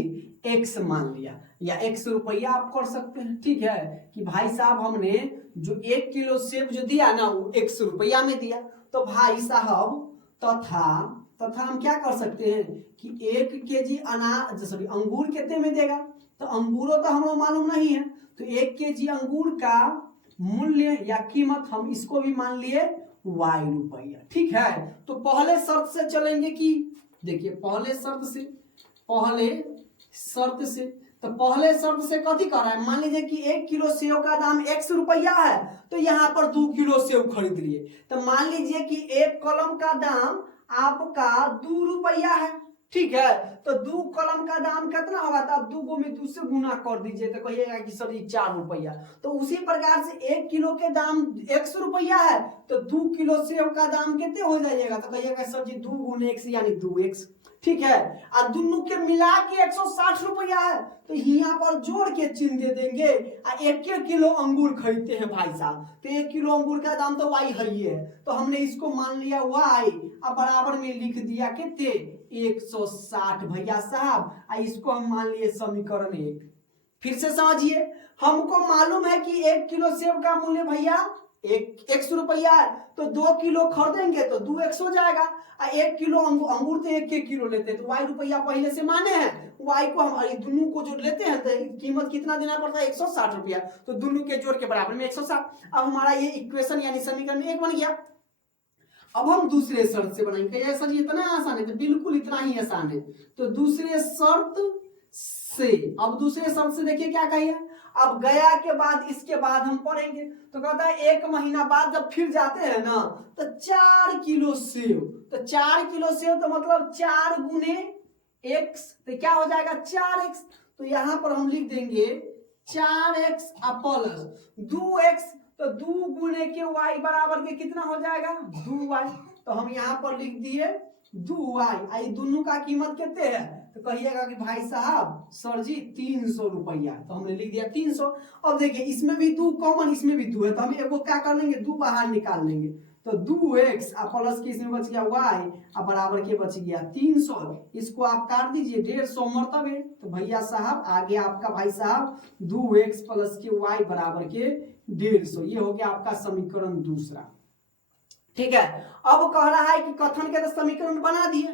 x मान लिया या x रुपया आप कर सकते हैं। ठीक है, कि भाई साहब हमने जो 1 किलो सेब जो दिया ना वो x रुपया में दिया। तो भाई साहब तथा हम क्या कर सकते हैं कि 1 केजी अंगूर कितने में देगा, तो अंगूरों तो हमें मालूम नहीं है। तो 1 केजी अंगूर का मूल्य या कीमत हम इसको भी मान लिए y रुपया। ठीक है, तो पहले शर्त से चलेंगे कि देखिए पहले शर्त से कथी कर रहा है, मान लीजिए कि 1 किलो सेव का दाम x रुपया है तो यहाँ पर 2 किलो सेव खरीद लिए। तो मान लीजिए कि 1 कलम का दाम आपका 2 रुपया है। ठीक है, तो 2 कलम का दाम कितना होगा, तो आप 2 में 2 से गुना कर दीजिए तो कहिएगा कि सर ये 4 रुपया। तो उसी प्रकार से 1 किलो के दाम x रुपया है तो 2 किलो सेव का दाम कितने हो जाइएगा, तो कहिएगा सर जी 2 गुने x यानी 2x। ठीक है, और दोनों के मिला के 160 रुपया है तो यहाँ पर जोड़ के चिन्ह दे देंगे। 1 किलो अंगूर खरीदते हैं भाई साहब तो 1 किलो अंगूर का दाम तो y है, तो हमने इसको मान लिया y अब बराबर में लिख दिया कितने 160 भैया साहब। इसको हम मान लिए समीकरण 1। फिर से समझिए, हमको मालूम है कि 1 किलो सेब का मूल्य भैया x रुपया है तो 2 किलो खरीदेंगे तो 2x हो जाएगा। 1 किलो अंगूर तो 1 किलो लेते हैं तो y रुपया पहले से माने हैं, y को हम दोनों को जो लेते हैं तो कीमत कितना देना पड़ता है 160 रुपया। तो दोनों के जोड़ के बराबर में 160। अब हमारा ये इक्वेशन यानी समीकरण 1 बन गया। अब हम दूसरे शर्त से बनाएंगे। ऐसा जी इतना आसान है, तो बिल्कुल इतना ही आसान है। तो दूसरे शर्त से देखिए क्या कहिए, अब गया के बाद इसके बाद हम पढ़ेंगे। तो कहता है 1 महीना बाद जब फिर जाते हैं ना तो 4 किलो सेव, तो 4 किलो सेव तो मतलब 4 गुने x तो क्या हो जाएगा 4x। तो यहां पर हम लिख देंगे 4x प्लस 2x तो 2 गुने के y बराबर के कितना हो जाएगा 2y। तो हम यहाँ पर लिख दिए 2y। आई दोनों का कीमत कितने है, तो कहिएगा कि भाई साहब सर जी 300 रुपया। तो हमने लिख दिया 300। अब देखिए इसमें भी 2 कॉमन, इसमें भी 2 है तो हम एक क्या कर लेंगे 2 बाहर निकाल लेंगे। तो 2x प्लस के इसमें बच गया y बराबर के बच गया 300। इसको आप काट दीजिए 150 मरतबे। तो भैया साहब आगे आपका भाई साहब 2x प्लस के y बराबर के 150। ये हो गया आपका समीकरण दूसरा। ठीक है, अब कह रहा है कि कथन के तो समीकरण बना दिए,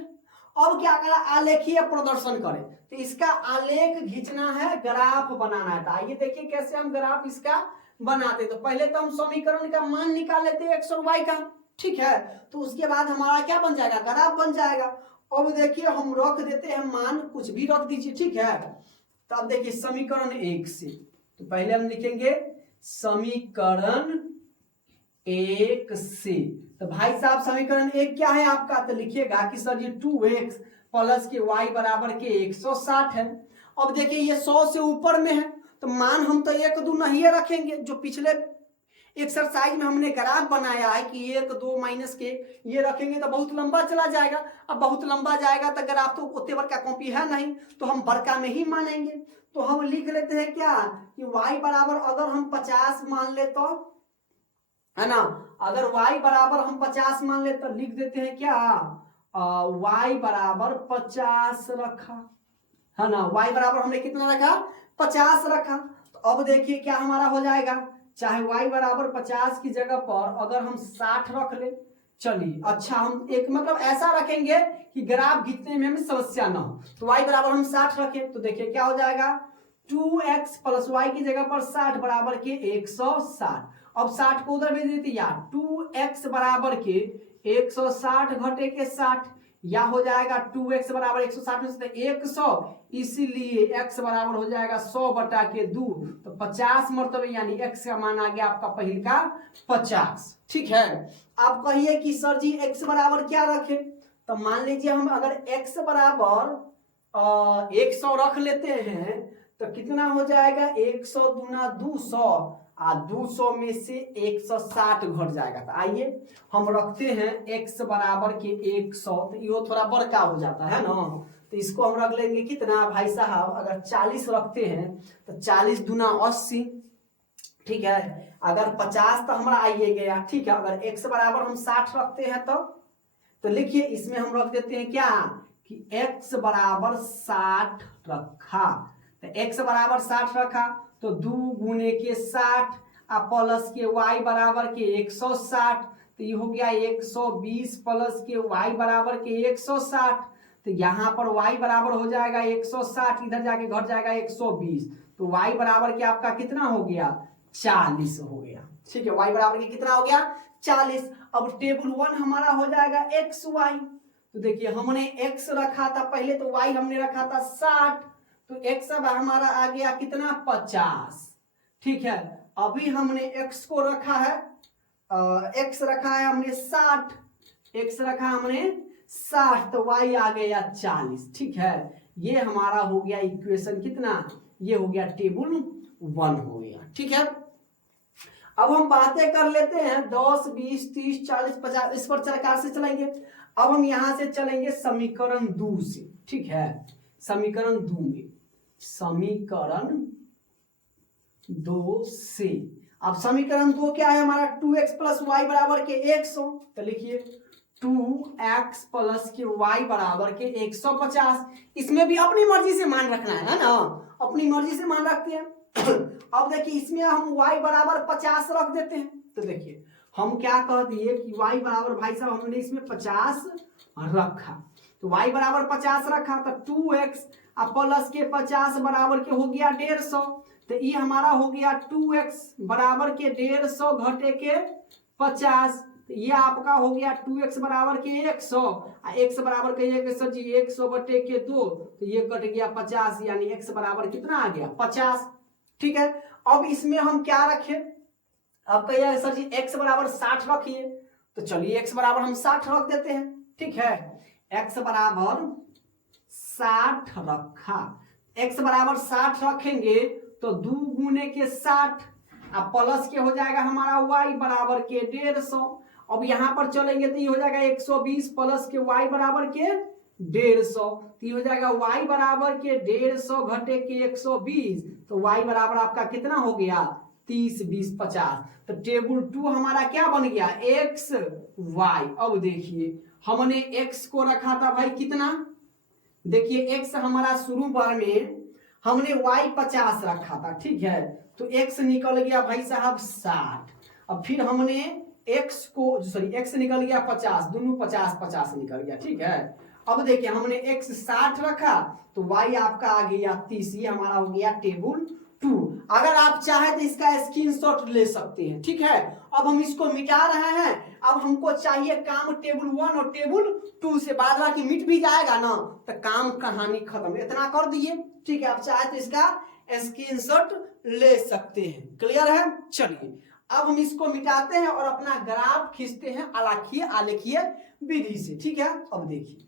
अब क्या करा आलेखीय प्रदर्शन करें। तो इसका आलेख खींचना है, ग्राफ बनाना है। तो आइए देखिए कैसे हम ग्राफ इसका बनाते। तो पहले तो हम समीकरण का मान निकाल लेते हैं x और y का। ठीक है, तो उसके बाद हमारा क्या बन जाएगा ग्राफ बन जाएगा। अब देखिए हम रख देते हैं मान, कुछ भी रख दीजिए। ठीक है, तो अब देखिए समीकरण 1 से तो पहले हम लिखेंगे समीकरण 1 से। तो भाई साहब समीकरण 1 क्या है आपका, तो लिखिएगा कि सर ये 2x प्लस के y बराबर के 160 है। अब देखिए ये 100 से ऊपर में है तो मान हम तो 1 2 नहीं रखेंगे, जो पिछले एक्सरसाइज में हमने ग्राफ बनाया है कि 1 2 माइनस के ये रखेंगे तो बहुत लंबा चला जाएगा। अब बहुत लंबा जाएगा तो ग्राफ तो उतने बड़का कॉपी है नहीं तो हम बड़का में ही मानेंगे। तो हम लिख लेते हैं क्या कि y बराबर अगर हम 50 मान ले तो है ना, अगर y बराबर हम 50 मान ले तो लिख देते हैं क्या y बराबर 50 रखा, है ना। y बराबर हमने कितना रखा 50 रखा। तो अब देखिए क्या हमारा हो जाएगा चाहे y बराबर 50 की जगह पर अगर हम 60 रख ले, चलिए अच्छा हम एक मतलब ऐसा रखेंगे कि ग्राफ खींचने में हमें समस्या ना हो। तो y बराबर हम 60 रखें तो देखिए क्या हो जाएगा, 2x प्लस वाई की जगह पर 60 बराबर के 160। अब 60 को उधर भेज देते या 2x बराबर के 160 घटे के 60 या हो जाएगा 2x बराबर 160 में से 100, इसलिए x बराबर हो जाएगा 100 बटा के 2, तो 50 मरतबे यानी x का मान आ गया आपका पहिल का 50। ठीक है, आप कहिए कि सर जी x बराबर क्या रखें, तो मान लीजिए हम अगर x बराबर 100 रख लेते हैं तो कितना हो जाएगा, 100 दूना 200 200 में से 160 घट जाएगा। तो आइए हम रखते हैं x बराबर के 100, तो ये थोड़ा बड़का हो जाता है ना, तो इसको हम रख लेंगे कितना भाई साहब, अगर 40 रखते हैं तो 40 दूना 80। ठीक है, अगर 50 तो हमारा आइए गया। ठीक है, अगर x बराबर हम 60 रखते हैं तो लिखिए इसमें हम रख देते हैं क्या कि x बराबर 60 रखा, तो x बराबर 60 रखा तो 2 गुने के 60 प्लस के y बराबर के 160, तो ये हो गया 120 प्लस के y बराबर के 160, तो यहाँ पर y बराबर हो जाएगा 160, इधर जाके घट जाएगा 120, तो y बराबर के आपका कितना हो गया, 40 हो गया। ठीक है, y बराबर के कितना हो गया, 40। अब टेबल 1 हमारा हो जाएगा xy, तो देखिए हमने x रखा था पहले, तो y हमने रखा था 60, तो x अब हमारा आ गया कितना, 50। ठीक है, अभी हमने x को रखा है x रखा है हमने 60, x रखा हमने 60, तो y आ गया 40। ठीक है, ये हमारा हो गया इक्वेशन कितना, ये हो गया टेबल 1 हो गया। ठीक है, अब हम बातें कर लेते हैं 10 20 30 40 50 इस प्रकार से चलेंगे। अब हम यहां से चलेंगे समीकरण 2 से। ठीक है, समीकरण 2 में, समीकरण 2 से अब समीकरण 2 क्या है हमारा, 2x प्लस वाई बराबर के 100, तो लिखिए 2x प्लस के y बराबर के 150। इसमें भी अपनी मर्जी से मान रखना है ना, अपनी मर्जी से मान रखते हैं। अब देखिए इसमें हम y बराबर 50 रख देते हैं, तो देखिए हम क्या कह दिए कि y बराबर भाई साहब हमने इसमें 50 रखा, तो y बराबर 50 रखा तो 2x प्लस के 50 बराबर के हो गया 150, तो ये हमारा हो गया 2x बराबर के 150 घटे के 50, तो ये आपका हो गया 2x बराबर के 100 x बराबर के 100 जी 100 बटे के 2, तो ये कट गया 50, यानी x बराबर कितना आ गया 50। ठीक है, अब इसमें हम क्या रखें, अब कहिए सर जी x बराबर 60 रखिए, तो चलिए x बराबर हम 60 रख देते हैं। ठीक है, x बराबर 60 रखा, x बराबर 60 रखेंगे तो 2 गुने के 60 प्लस के हो जाएगा हमारा y बराबर के 150। अब यहां पर चलेंगे तो ये हो जाएगा 120 प्लस के y बराबर के 150, तो ये हो जाएगा y बराबर के 150 घटे के 120, तो y बराबर आपका कितना हो गया 30 20 50, तो टेबल 2 हमारा क्या बन गया x y। अब देखिए हमने x को रखा था भाई कितना, देखिए x हमारा शुरू बार में हमने y 50 रखा था। ठीक है, तो x निकल गया भाई साहब 60, अब फिर हमने x को सॉरी x निकल गया 50, दोनों 50 50 निकल गया। ठीक है, अब देखिए हमने x 60 रखा तो y आपका आ गया 30, ये हमारा हो गया टेबल 2। अगर आप चाहे तो इसका स्क्रीनशॉट ले सकते हैं। ठीक है, अब हम इसको मिटा रहे हैं, अब हमको चाहिए काम टेबल 1 और टेबल 2 से, बाद बाकी मिट भी जाएगा ना तो काम कहानी खत्म, इतना कर दिए। ठीक है, आप चाहे तो इसका स्क्रीनशॉट ले सकते हैं। क्लियर है, चलिए अब हम इसको मिटाते हैं और अपना ग्राफ खींचते हैं आलेखीय विधि से। ठीक है, अब देखिए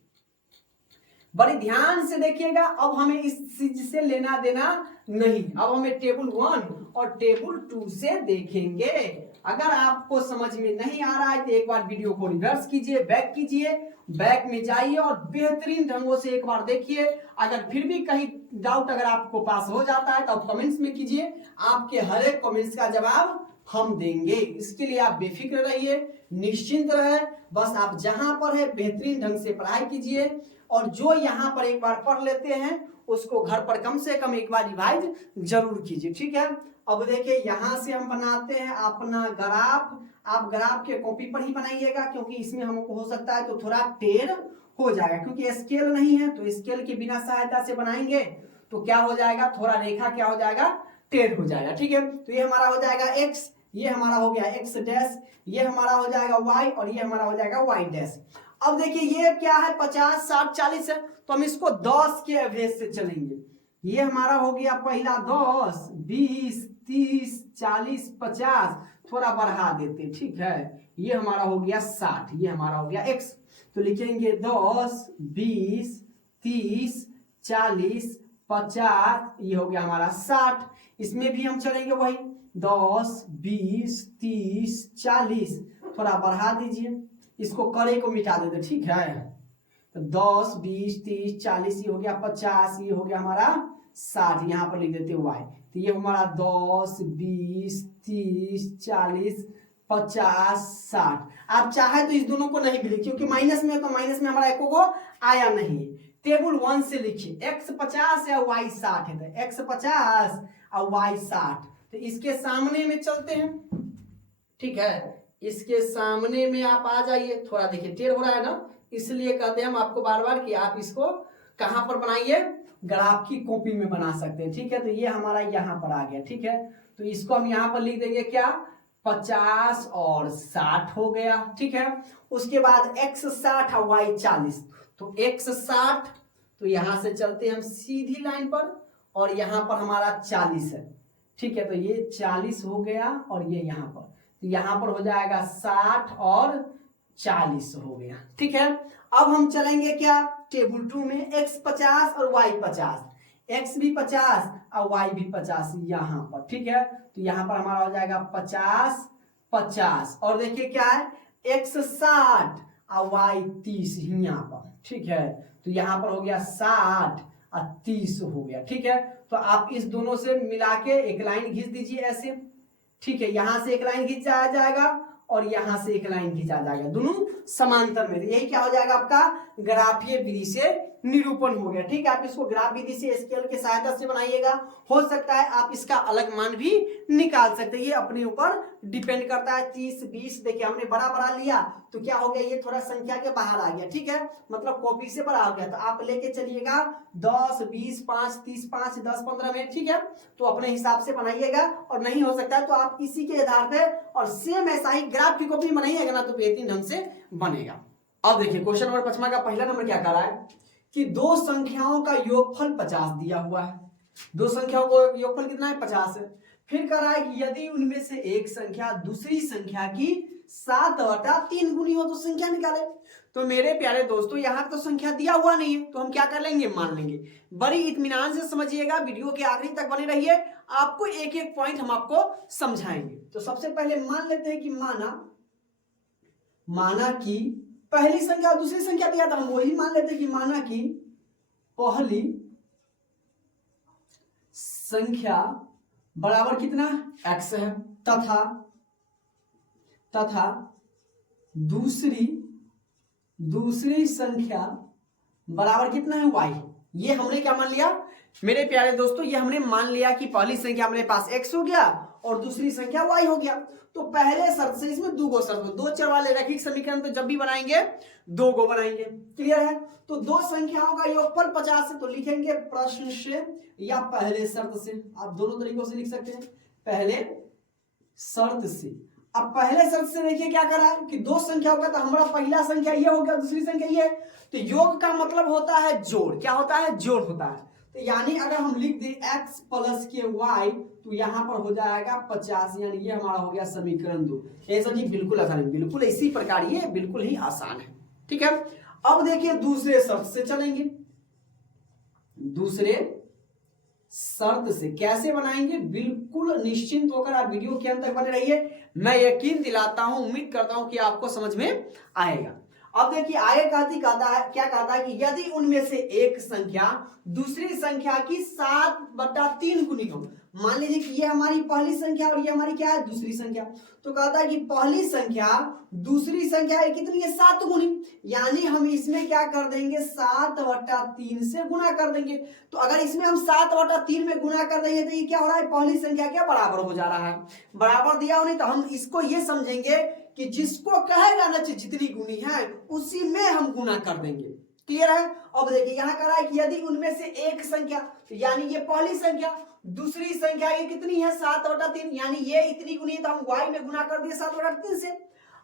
बड़े ध्यान से देखिएगा, अब हमें इस चीज से लेना देना नहीं, अब हमें टेबल 1 और टेबल 2 से देखेंगे। अगर आपको समझ में नहीं आ रहा है तो एक बार वीडियो को रिवर्स कीजिए, बैक कीजिए, बैक में जाइए और बेहतरीन ढंगों से एक बार देखिए। अगर फिर भी कहीं डाउट अगर आपको पास हो जाता है तो आप कमेंट्स में कीजिए, आपके हर एक कमेंट्स का जवाब हम देंगे। इसके लिए आप बेफिक्र रहिए, निश्चिंत रहे, बस आप जहां पर है बेहतरीन ढंग से पढ़ाई कीजिए और जो यहाँ पर एक बार पढ़ लेते हैं उसको घर पर कम से कम एक बार रिवाइज जरूर कीजिए। ठीक है, अब देखिए यहां से हम बनाते हैं अपना ग्राफ। आप ग्राफ के कॉपी पर ही बनाइएगा, क्योंकि इसमें हमको हो सकता है तो थोड़ा टेढ़ हो जाएगा, क्योंकि स्केल नहीं है। तो स्केल के बिना सहायता से बनाएंगे तो क्या हो जाएगा, थोड़ा रेखा क्या हो जाएगा, टेढ़ हो जाएगा। ठीक है, तो ये हमारा हो जाएगा x, ये हमारा हो गया x डैश, ये हमारा हो जाएगा y, और ये हमारा हो जाएगा y डैश। अब देखिए ये क्या है, 50 60 40 है, तो हम इसको 10 के एवरेज से चलेंगे। ये हमारा हो गया पहला 10 20 30 40 50, थोड़ा बढ़ा देते। ठीक है, ये हमारा हो गया 60, ये हमारा हो गया x। तो लिखेंगे 10 20 30 40 50, ये हो गया हमारा 60। इसमें भी हम चलेंगे वही 10 20 30 40, थोड़ा बढ़ा दीजिए, इसको करे को मिटा देते। ठीक है, तो 10 20 30 40, ये हो गया 50, ये हो गया हमारा 60, यहाँ पर लिख देते y। तो ये हमारा 10 20 30 40 50 60। आप चाहे तो इस दोनों को नहीं भी लिखिए, क्योंकि माइनस में है तो माइनस में हमारा एको को आया नहीं। टेबल 1 से लिखिए, x 50 या y 60 है, तो x 50 और y 60। तो इसके सामने में चलते हैं। ठीक है, इसके सामने में आप आ जाइए। थोड़ा देखिए टेढ़ हो रहा है ना, इसलिए कहते हैं हम आपको बार बार कि आप इसको कहां पर बनाइए, ग्राफ की कॉपी में बना सकते हैं। ठीक है, तो ये हमारा यहाँ पर आ गया। ठीक है, तो इसको हम यहाँ पर लिख देंगे क्या, 50 और 60 हो गया। ठीक है, उसके बाद x 60 और y 40, तो x 60, तो यहां से चलते हैं हम सीधी लाइन पर, और यहां पर हमारा 40 है। ठीक है, तो ये 40 हो गया, और ये यहां पर, तो यहां पर हो जाएगा 60 और 40 हो गया। ठीक है, अब हम चलेंगे क्या, टेबल 2 में, x 50 और y 50, x भी 50 और y भी 50 यहां पर। ठीक है, तो यहां पर हमारा हो जाएगा 50 50, और देखिए क्या है, x 60 और y 30 यहाँ पर। ठीक है, तो यहां पर हो गया 60 और 30 हो गया। ठीक है, तो आप इस दोनों से मिला के एक लाइन खींच दीजिए ऐसे। ठीक है, यहां से एक लाइन खींचा जाएगा और यहां से एक लाइन खींचा जाएगा, दोनों समांतर में। तो यही क्या हो जाएगा, आपका ग्राफीय विधि से निरूपण हो गया। ठीक है, आप इसको ग्राफ विधि से स्केल की सहायता से बनाइएगा। हो सकता है आप इसका अलग मान भी निकाल सकते हैं, ये अपने ऊपर डिपेंड करता है। 30 20, देखिए हमने बड़ा बड़ा लिया तो क्या हो गया, ये थोड़ा संख्या के बाहर आ गया। ठीक है, मतलब कॉपी से बड़ा हो गया, तो आप लेके चलिएगा 10 20 5 30 5 10 15 मिनट। ठीक है, तो अपने हिसाब से बनाइएगा, और नहीं हो सकता है तो आप इसी के आधार पे और सेम ऐसा ही ग्राफ की कॉपी बनाइएगा ना, तो बेहतरीन ढंग से बनेगा। अब देखिए क्वेश्चन नंबर 5 का पहला नंबर क्या कर रहा है कि दो संख्याओं का योगफल 50 दिया हुआ है। दो संख्याओं का योगफल कितना है, 50 है। फिर कह रहा है कि यदि उनमें से एक संख्या दूसरी संख्या की 7/3 गुनी हो तो संख्या निकाले। तो मेरे प्यारे दोस्तों, यहाँ तो संख्या दिया हुआ नहीं है, तो हम क्या कर लेंगे, मान लेंगे। बड़ी इत्मीनान से समझिएगा, वीडियो के आखिरी तक बने रहिए, आपको एक एक पॉइंट हम आपको समझाएंगे। तो सबसे पहले मान लेते हैं कि माना कि पहली संख्या और दूसरी संख्या दिया था, हम वही मान लेते हैं कि माना कि पहली संख्या बराबर कितना x है, तथा दूसरी संख्या बराबर कितना है y। ये हमने क्या मान लिया मेरे प्यारे दोस्तों, ये हमने मान लिया कि पहली संख्या हमारे पास x हो गया और दूसरी संख्या y हो गया। तो पहले शर्त से इसमें दो गो शर्त, दो चर वाले रैखिक समीकरण तो जब भी बनाएंगे दो गो बनाएंगे। क्लियर है, तो दो संख्याओं का योगफल 50 है, तो लिखेंगे प्रश्न से या पहले शर्त से। आप दोनों तरीकों से लिख सकते हैं, पहले शर्त से। अब पहले शर्त से देखिए क्या करा है कि दो संख्याओं का, तो हमारा पहला संख्या ये हो गया, दूसरी संख्या ये, तो योग का मतलब होता है जोड़। क्या होता है, जोड़ होता है। तो यानी अगर हम लिख दें x प्लस के y, तो यहां पर हो जाएगा 50, यानी ये हमारा हो गया समीकरण 2। ऐसा जी बिल्कुल आसान है, बिल्कुल इसी प्रकार ये बिल्कुल ही आसान है। ठीक है, अब देखिए दूसरे शर्त से चलेंगे। दूसरे शर्त से कैसे बनाएंगे, बिल्कुल निश्चिंत होकर आप वीडियो के अंत तक बने रहिए। मैं यकीन दिलाता हूं, उम्मीद करता हूं कि आपको समझ में आएगा। अब देखिए आगे कहता है क्या कहता है कि यदि उनमें से एक संख्या दूसरी संख्या की 7/3 गुनी हो। मान लीजिए कि ये हमारी पहली संख्या और ये हमारी क्या है, दूसरी संख्या। तो कहता है कि पहली संख्या दूसरी संख्या है कितनी है, 7 गुनी, यानी हम इसमें क्या कर देंगे, 7/3 से गुना कर देंगे। तो अगर इसमें हम 7/3 में गुना कर देंगे तो ये क्या हो रहा है, पहली संख्या क्या बराबर हो जा रहा है, बराबर दिया हो नहीं तो हम इसको ये समझेंगे कि जिसको कहेगा ना जितनी गुनी है उसी में हम गुना कर देंगे। क्लियर है। अब देखिए यहाँ कह रहा है कि यदि उनमें से एक संख्या, तो यानी ये पहली संख्या, दूसरी संख्या ये कितनी है, 7/3, यानी ये इतनी गुनी है तो हम y में गुना कर दिए 7/3 से।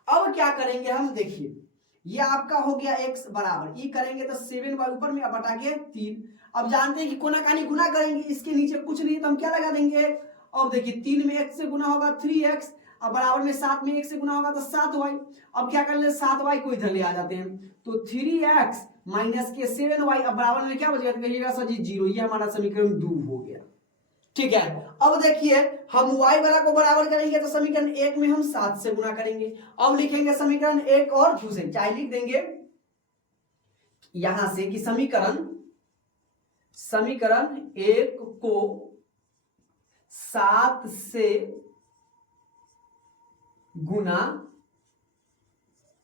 अब क्या करेंगे हम, देखिए ये आपका हो गया x बराबर ये करेंगे तो 7y ऊपर में बटा के 3। अब जानते हैं कि कोना कानी गुना करेंगे, इसके नीचे कुछ नहीं तो हम क्या लगा देंगे। अब देखिए 3 में x से गुना होगा 3x, अब बराबर में 7 में 1 से गुना होगा तो 7y। अब क्या कर ले, 7y को इधर ले आ जाते हैं तो 3x माइनस के 7y, अब बराबर में क्या बचेगा, कहिएगा सर जी 0। ये हमारा समीकरण 2 हो गया। ठीक है। अब देखिए हम y वाला को बराबर करेंगे तो समीकरण 1 में हम 7 से गुना करेंगे। अब लिखेंगे समीकरण 1 और दूसरे, चाहे लिख देंगे यहां से कि समीकरण 1 को 7 से गुना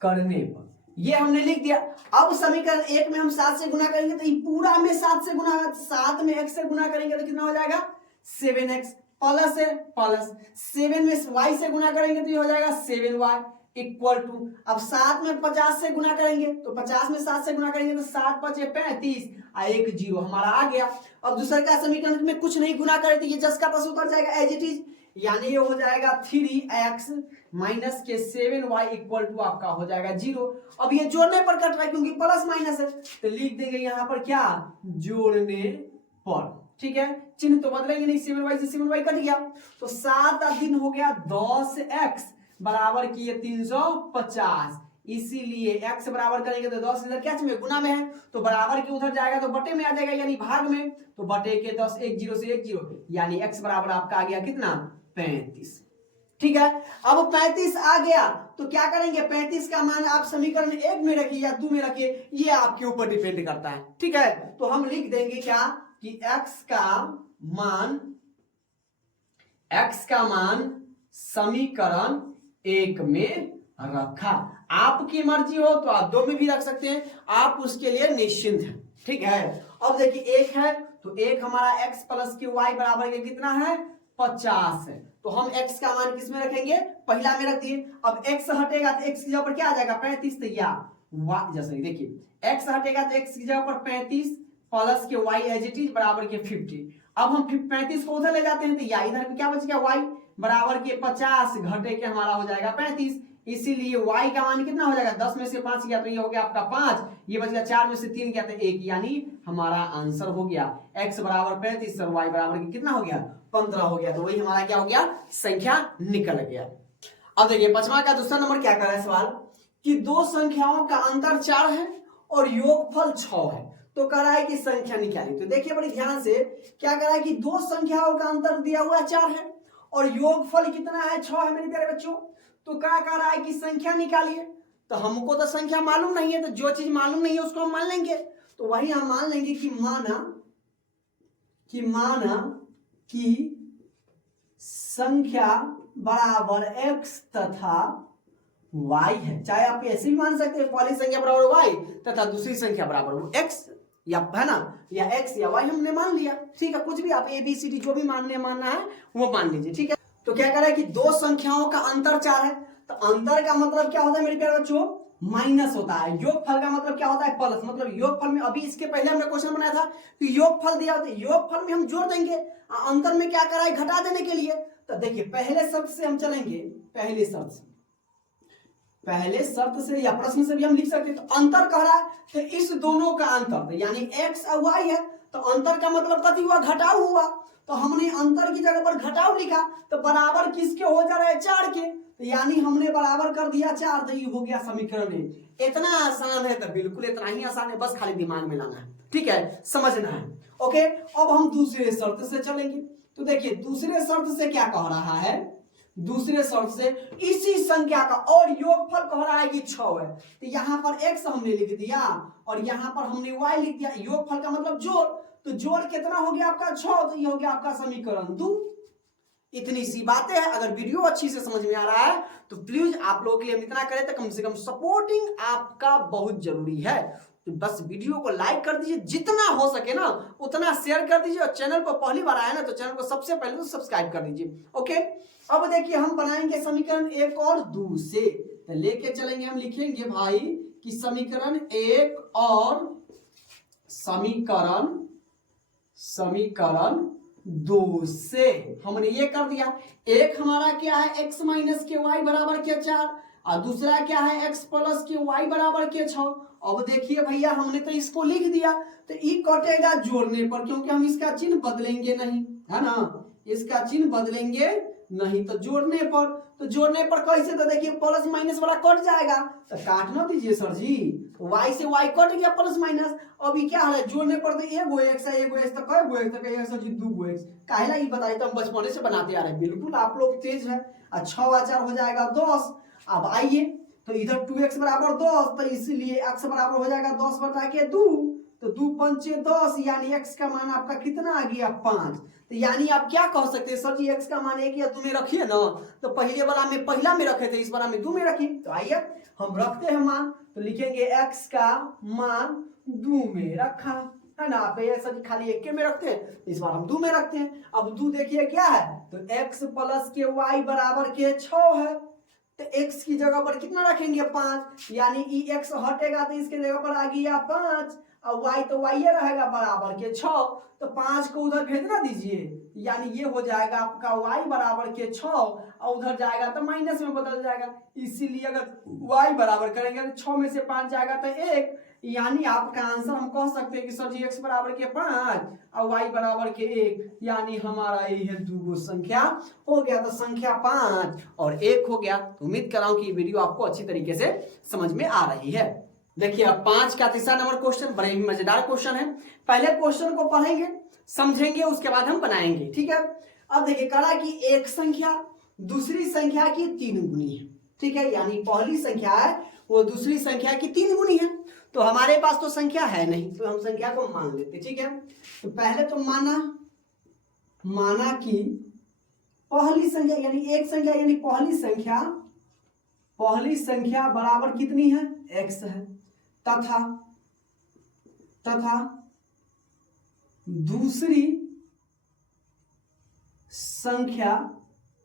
करने पर, ये हमने लिख दिया। अब समीकरण 1 में हम 7 से गुना करेंगे तो ये पूरा में 7 से गुना, 7 में x से गुना करेंगे तो कितना हो जाएगा, 7x प्लस है प्लस 7 में y से गुना करेंगे तो ये हो जाएगा 7y इक्वल टू, अब 7 में 50 से गुना करेंगे तो 50 में 7 से गुना करेंगे तो 7 5 35 और 1 0 हमारा आ गया। अब दूसरे का समीकरण में कुछ नहीं गुना करे तो ये जस का तस उतर जाएगा एज इट इज, यानी ये हो जाएगा 3x माइनस के 7y इक्वल टू आपका हो जाएगा 0। अब ये जोड़ने पर कट रहा है क्योंकि प्लस माइनस है तो लिख देंगे यहाँ पर क्या, जोड़ने पर। ठीक है, चिन्ह तो बदलेंगे नहीं, 7y से 7y कट गया तो 7 दिन हो गया 10x बराबर किए 350, इसीलिए x बराबर करेंगे तो 10 इधर क्या में गुना में है तो बराबर के उधर जाएगा तो बटे में आ जाएगा यानी भाग में, तो बटे के 10 1 0 से 1 0 यानी x बराबर आपका आ गया कितना, 35। ठीक है, अब 35 आ गया तो क्या करेंगे, 35 का मान आप समीकरण 1 में रखिए या 2 में रखिए, ये आपके ऊपर डिपेंड करता है। ठीक है, तो हम लिख देंगे क्या कि x का मान समीकरण 1 में रखा। आपकी मर्जी हो तो आप 2 में भी रख सकते हैं, आप उसके लिए निश्चिंत हैं। ठीक है, अब देखिए 1 है तो 1 हमारा x प्लस क्यू वाई बराबर के कितना है, 50 है, तो हम x का मान किस में रखेंगे, पहला में रख दिए। अब x हटेगा तो x की जगह पर क्या आ जाएगा, 35, तो या y जैसे देखिए x हटेगा तो x की जगह पर 35 प्लस के y एज इट इज बराबर के 50। अब हम 35 को उधर ले जाते हैं तो या इधर में क्या बच गया, y बराबर के 50 घटे के हमारा हो जाएगा 35, इसीलिए y का मान कितना हो जाएगा, 10 में से 5 गया तो ये हो गया आपका 5, ये बच गया 4 में से 3 गया तो 1, यानी हमारा आंसर हो गया x बराबर 35 और y बराबर के कितना हो गया, 15 हो गया। तो वही हमारा क्या हो गया, संख्या निकल गया। अब देखिए 5वां का दूसरा नंबर क्या कर रहा है सवाल कि दो संख्याओं का अंतर 4 है और योगफल 6 है, तो कह रहा है कि संख्या निकाली। तो देखिए बड़ी ध्यान से, क्या कह रहा है कि दो संख्याओं का अंतर दिया हुआ 4 है और योगफल कितना है, 6 है मेरे प्यारे बच्चों। तो क्या कह रहा है कि संख्या निकालिए, तो हमको तो संख्या मालूम नहीं है, तो जो चीज मालूम नहीं है उसको हम मान लेंगे। तो वही हम मान लेंगे कि माना कि संख्या बराबर x तथा y है, चाहे आप ऐसे भी मान सकते हैं, पहली संख्या बराबर y तथा दूसरी संख्या बराबर x, या है ना, या x या y हमने मान लिया। ठीक है, कुछ भी आप a b c d जो भी मानना है वो मान लीजिए। ठीक है, तो क्या कह रहा है कि दो संख्याओं का अंतर 4 है, तो अंतर का मतलब क्या होता है मेरे प्यारे बच्चों, माइनस होता है। योगफल का मतलब क्या होता है, प्लस। मतलब योगफल में अभी इसके पहले हमने क्वेश्चन बनाया था कि योगफल दिया होता है, योगफल में हम जोड़ देंगे, अंतर में क्या करा है, घटा देने के लिए। तो देखिए पहले शर्त से हम चलेंगे, पहले शर्त से या प्रश्न से भी हम लिख सकते हैं। तो अंतर कह रहा है तो इस दोनों का अंतर यानी x और y है, तो अंतर का मतलब कथी हुआ, घटाव हुआ। तो हमने अंतर की जगह पर घटाव लिखा, तो बराबर किसके हो जा रहा है, 4 के, तो यानी हमने बराबर कर दिया 4, तो ये हो गया समीकरण 1। इतना आसान है, तो बिल्कुल इतना ही आसान है, बस खाली दिमाग में लाना है। ठीक है, समझना है। ओके, अब हम दूसरे शर्त से चलेंगे। तो देखिए दूसरे शर्त से क्या कह रहा है, दूसरे शर्त से इसी संख्या का, और योगफल कह रहा है कि 6 है, तो यहाँ पर x हमने लिख दिया और यहाँ पर हमने y लिख दिया। योगफल का मतलब जोड़, तो जोड़ कितना हो गया आपका 6, तो ये हो गया आपका समीकरण 2। इतनी सी बातें हैं। अगर वीडियो अच्छी से समझ में आ रहा है तो प्लीज आप लोगों के लिए हम इतना करें तो कम से कम सपोर्टिंग आपका बहुत जरूरी है। तो बस वीडियो को लाइक कर दीजिए, जितना हो सके ना उतना शेयर कर दीजिए, और चैनल को पहली बार आया ना तो चैनल को सबसे पहले तो सब्सक्राइब कर दीजिए। ओके, अब देखिए हम बनाएंगे समीकरण 1 और 2 से, तो लेके चलेंगे, हम लिखेंगे भाई कि समीकरण 1 और समीकरण 2 से हमने ये कर दिया। एक हमारा क्या है, x माइनस के वाई बराबर के 4, और दूसरा क्या है x प्लस के वाई बराबर के 6। अब देखिए भैया हमने तो इसको लिख दिया, तो ई कटेगा जोड़ने पर, क्योंकि हम इसका चिन्ह बदलेंगे नहीं, है ना, इसका चिन्ह बदलेंगे नहीं, तो जोड़ने पर, तो जोड़ने पर कैसे, तो देखिए प्लस माइनस वाला कट जाएगा, तो काटना दीजिए सर जी, y से y कट गया प्लस माइनस। अभी क्या है, जोड़ने पर तो एगो x है, एगो x, तो कई गो x, तो कई सर जी 2 गो x, काहेला ये बताइए, तो हम बचपने से बनाते आ रहे हैं, बिल्कुल आप लोग तेज है। 6 और 4 हो जाएगा 10। अब आइए, तो इधर 2x बराबर 10, तो इसलिए x बराबर हो जाएगा 10 बटा के 2, तो 2 पंचे 10, यानी x का मान आपका कितना आ गया 5। तो यानी आप क्या कह सकते हैं, सर जी x का मान 1 या 2 में रखिए ना, तो पहले वाला में पहला में रखे थे, इस बार में 2 में रखिए। तो आइए हम रखते हैं मान, तो लिखेंगे x का मान 2 में रखा, है ना, आप ऐसा खाली 1 में रखते हैं, इस बार हम 2 में रखते हैं। अब 2 देखिए क्या है, तो x प्लस के y बराबर के 6 है, तो x की जगह पर कितना रखेंगे 5, यानी ई x हटेगा तो इसके जगह पर आ गया 5, और y तो y रहेगा बराबर के 6, तो 5 को उधर भेजना दीजिए, यानी ये हो जाएगा आपका y बराबर के 6, और उधर जाएगा तो माइनस में बदल जाएगा, इसीलिए अगर y बराबर करेंगे तो 6 में से 5 जाएगा तो 1, यानी आपका आंसर हम कह सकते हैं कि सर जी x बराबर के 5 और y बराबर के 1, यानी हमारा ये है 2 संख्या हो गया, तो संख्या 5 और 1 हो गया। तो उम्मीद कर रहा हूं कि वीडियो आपको अच्छी तरीके से समझ में आ रही है। देखिए अब 5 का तीसरा नंबर क्वेश्चन, बड़े ही मजेदार क्वेश्चन है। पहले क्वेश्चन को पढ़ेंगे, समझेंगे, उसके बाद हम बनाएंगे, ठीक है। अब देखिए कहा कि एक संख्या दूसरी संख्या की 3 गुनी है, ठीक है, यानी पहली संख्या है वो दूसरी संख्या की 3 गुनी है। तो हमारे पास तो संख्या है नहीं, तो हम संख्या को मान लेते, ठीक है। तो पहले तो माना कि पहली संख्या यानी एक संख्या, यानी पहली संख्या बराबर कितनी है, x है, तथा दूसरी संख्या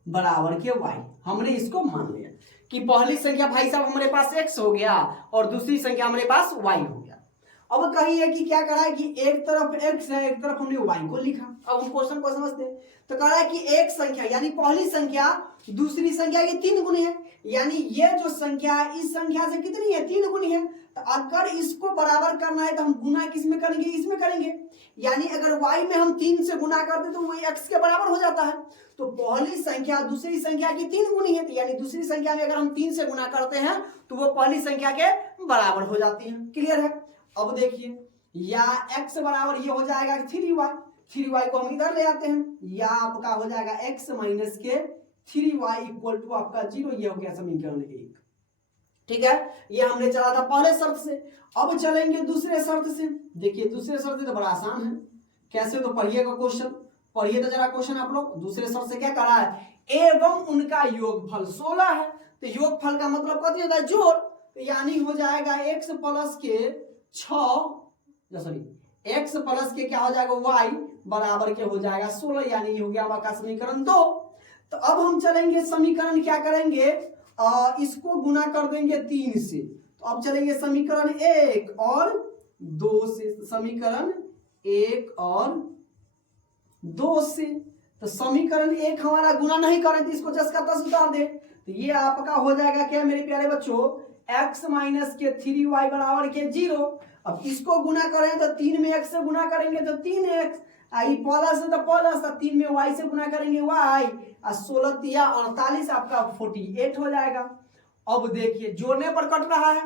बराबर के y। हमने इसको मान लिया कि पहली संख्या भाई साहब हमारे पास x हो गया और दूसरी संख्या हमारे पास y हो गया। अब कहिए कि क्या करा है कि एक तरफ x है, एक तरफ हमने y को लिखा। अब हम क्वेश्चन को समझते हैं, तो कह रहा है कि एक संख्या यानी पहली संख्या दूसरी संख्या की 3 गुनी है, यानी ये जो संख्या है इस संख्या से कितनी है, 3 गुनी है। तो अगर इसको बराबर करना है तो हम गुना किसमें करेंगे, इसमें करेंगे, यानी अगर y में हम 3 से गुना करते तो वो x के बराबर हो जाता है। तो पहली संख्या दूसरी संख्या की 3 गुनी है, यानी दूसरी संख्या में अगर हम 3 से गुना करते हैं तो वो पहली संख्या के बराबर हो जाती है। क्लियर है। अब देखिए या x बराबर ये हो जाएगा 3y को हम इधर ले आते हैं, या आपका हो जाएगा x माइनस के 3y इक्वल टू आपका 0। ये हो गया समीकरण 1, ठीक है। ये हमने चला था पहले शर्त से। अब चलेंगे दूसरे शर्त से। देखिए दूसरे शर्त से तो बड़ा आसान है, कैसे, तो पढ़िएगा क्वेश्चन, पढ़िए तो जरा क्वेश्चन आप लोग। दूसरे शर्त से क्या करा है, एवं उनका योगफल 16 है, तो योगफल का मतलब कथी होता है, जोड़, तो यानी हो जाएगा x प्लस के 6 सॉरी x प्लस के क्या हो जाएगा y बराबर के हो जाएगा 16, यानी ये हो गया आपका समीकरण 2। तो अब हम चलेंगे समीकरण क्या करेंगे, इसको गुना कर देंगे 3 से, तो अब चलेंगे समीकरण 1 और 2 से, समीकरण 1 और 2 से। तो समीकरण 1 हमारा गुना नहीं करें तो इसको जस का तस उतार दे, तो ये आपका हो जाएगा क्या मेरे प्यारे बच्चों, x माइनस के 3y बराबर के 0। अब इसको गुना करें तो 3 में x से गुना करेंगे तो 3x, आई प्लस है तो प्लस, 3 में y से गुना करेंगे y, 16 या 48 आपका 48 हो जाएगा। अब देखिए जोड़ने पर कट रहा है,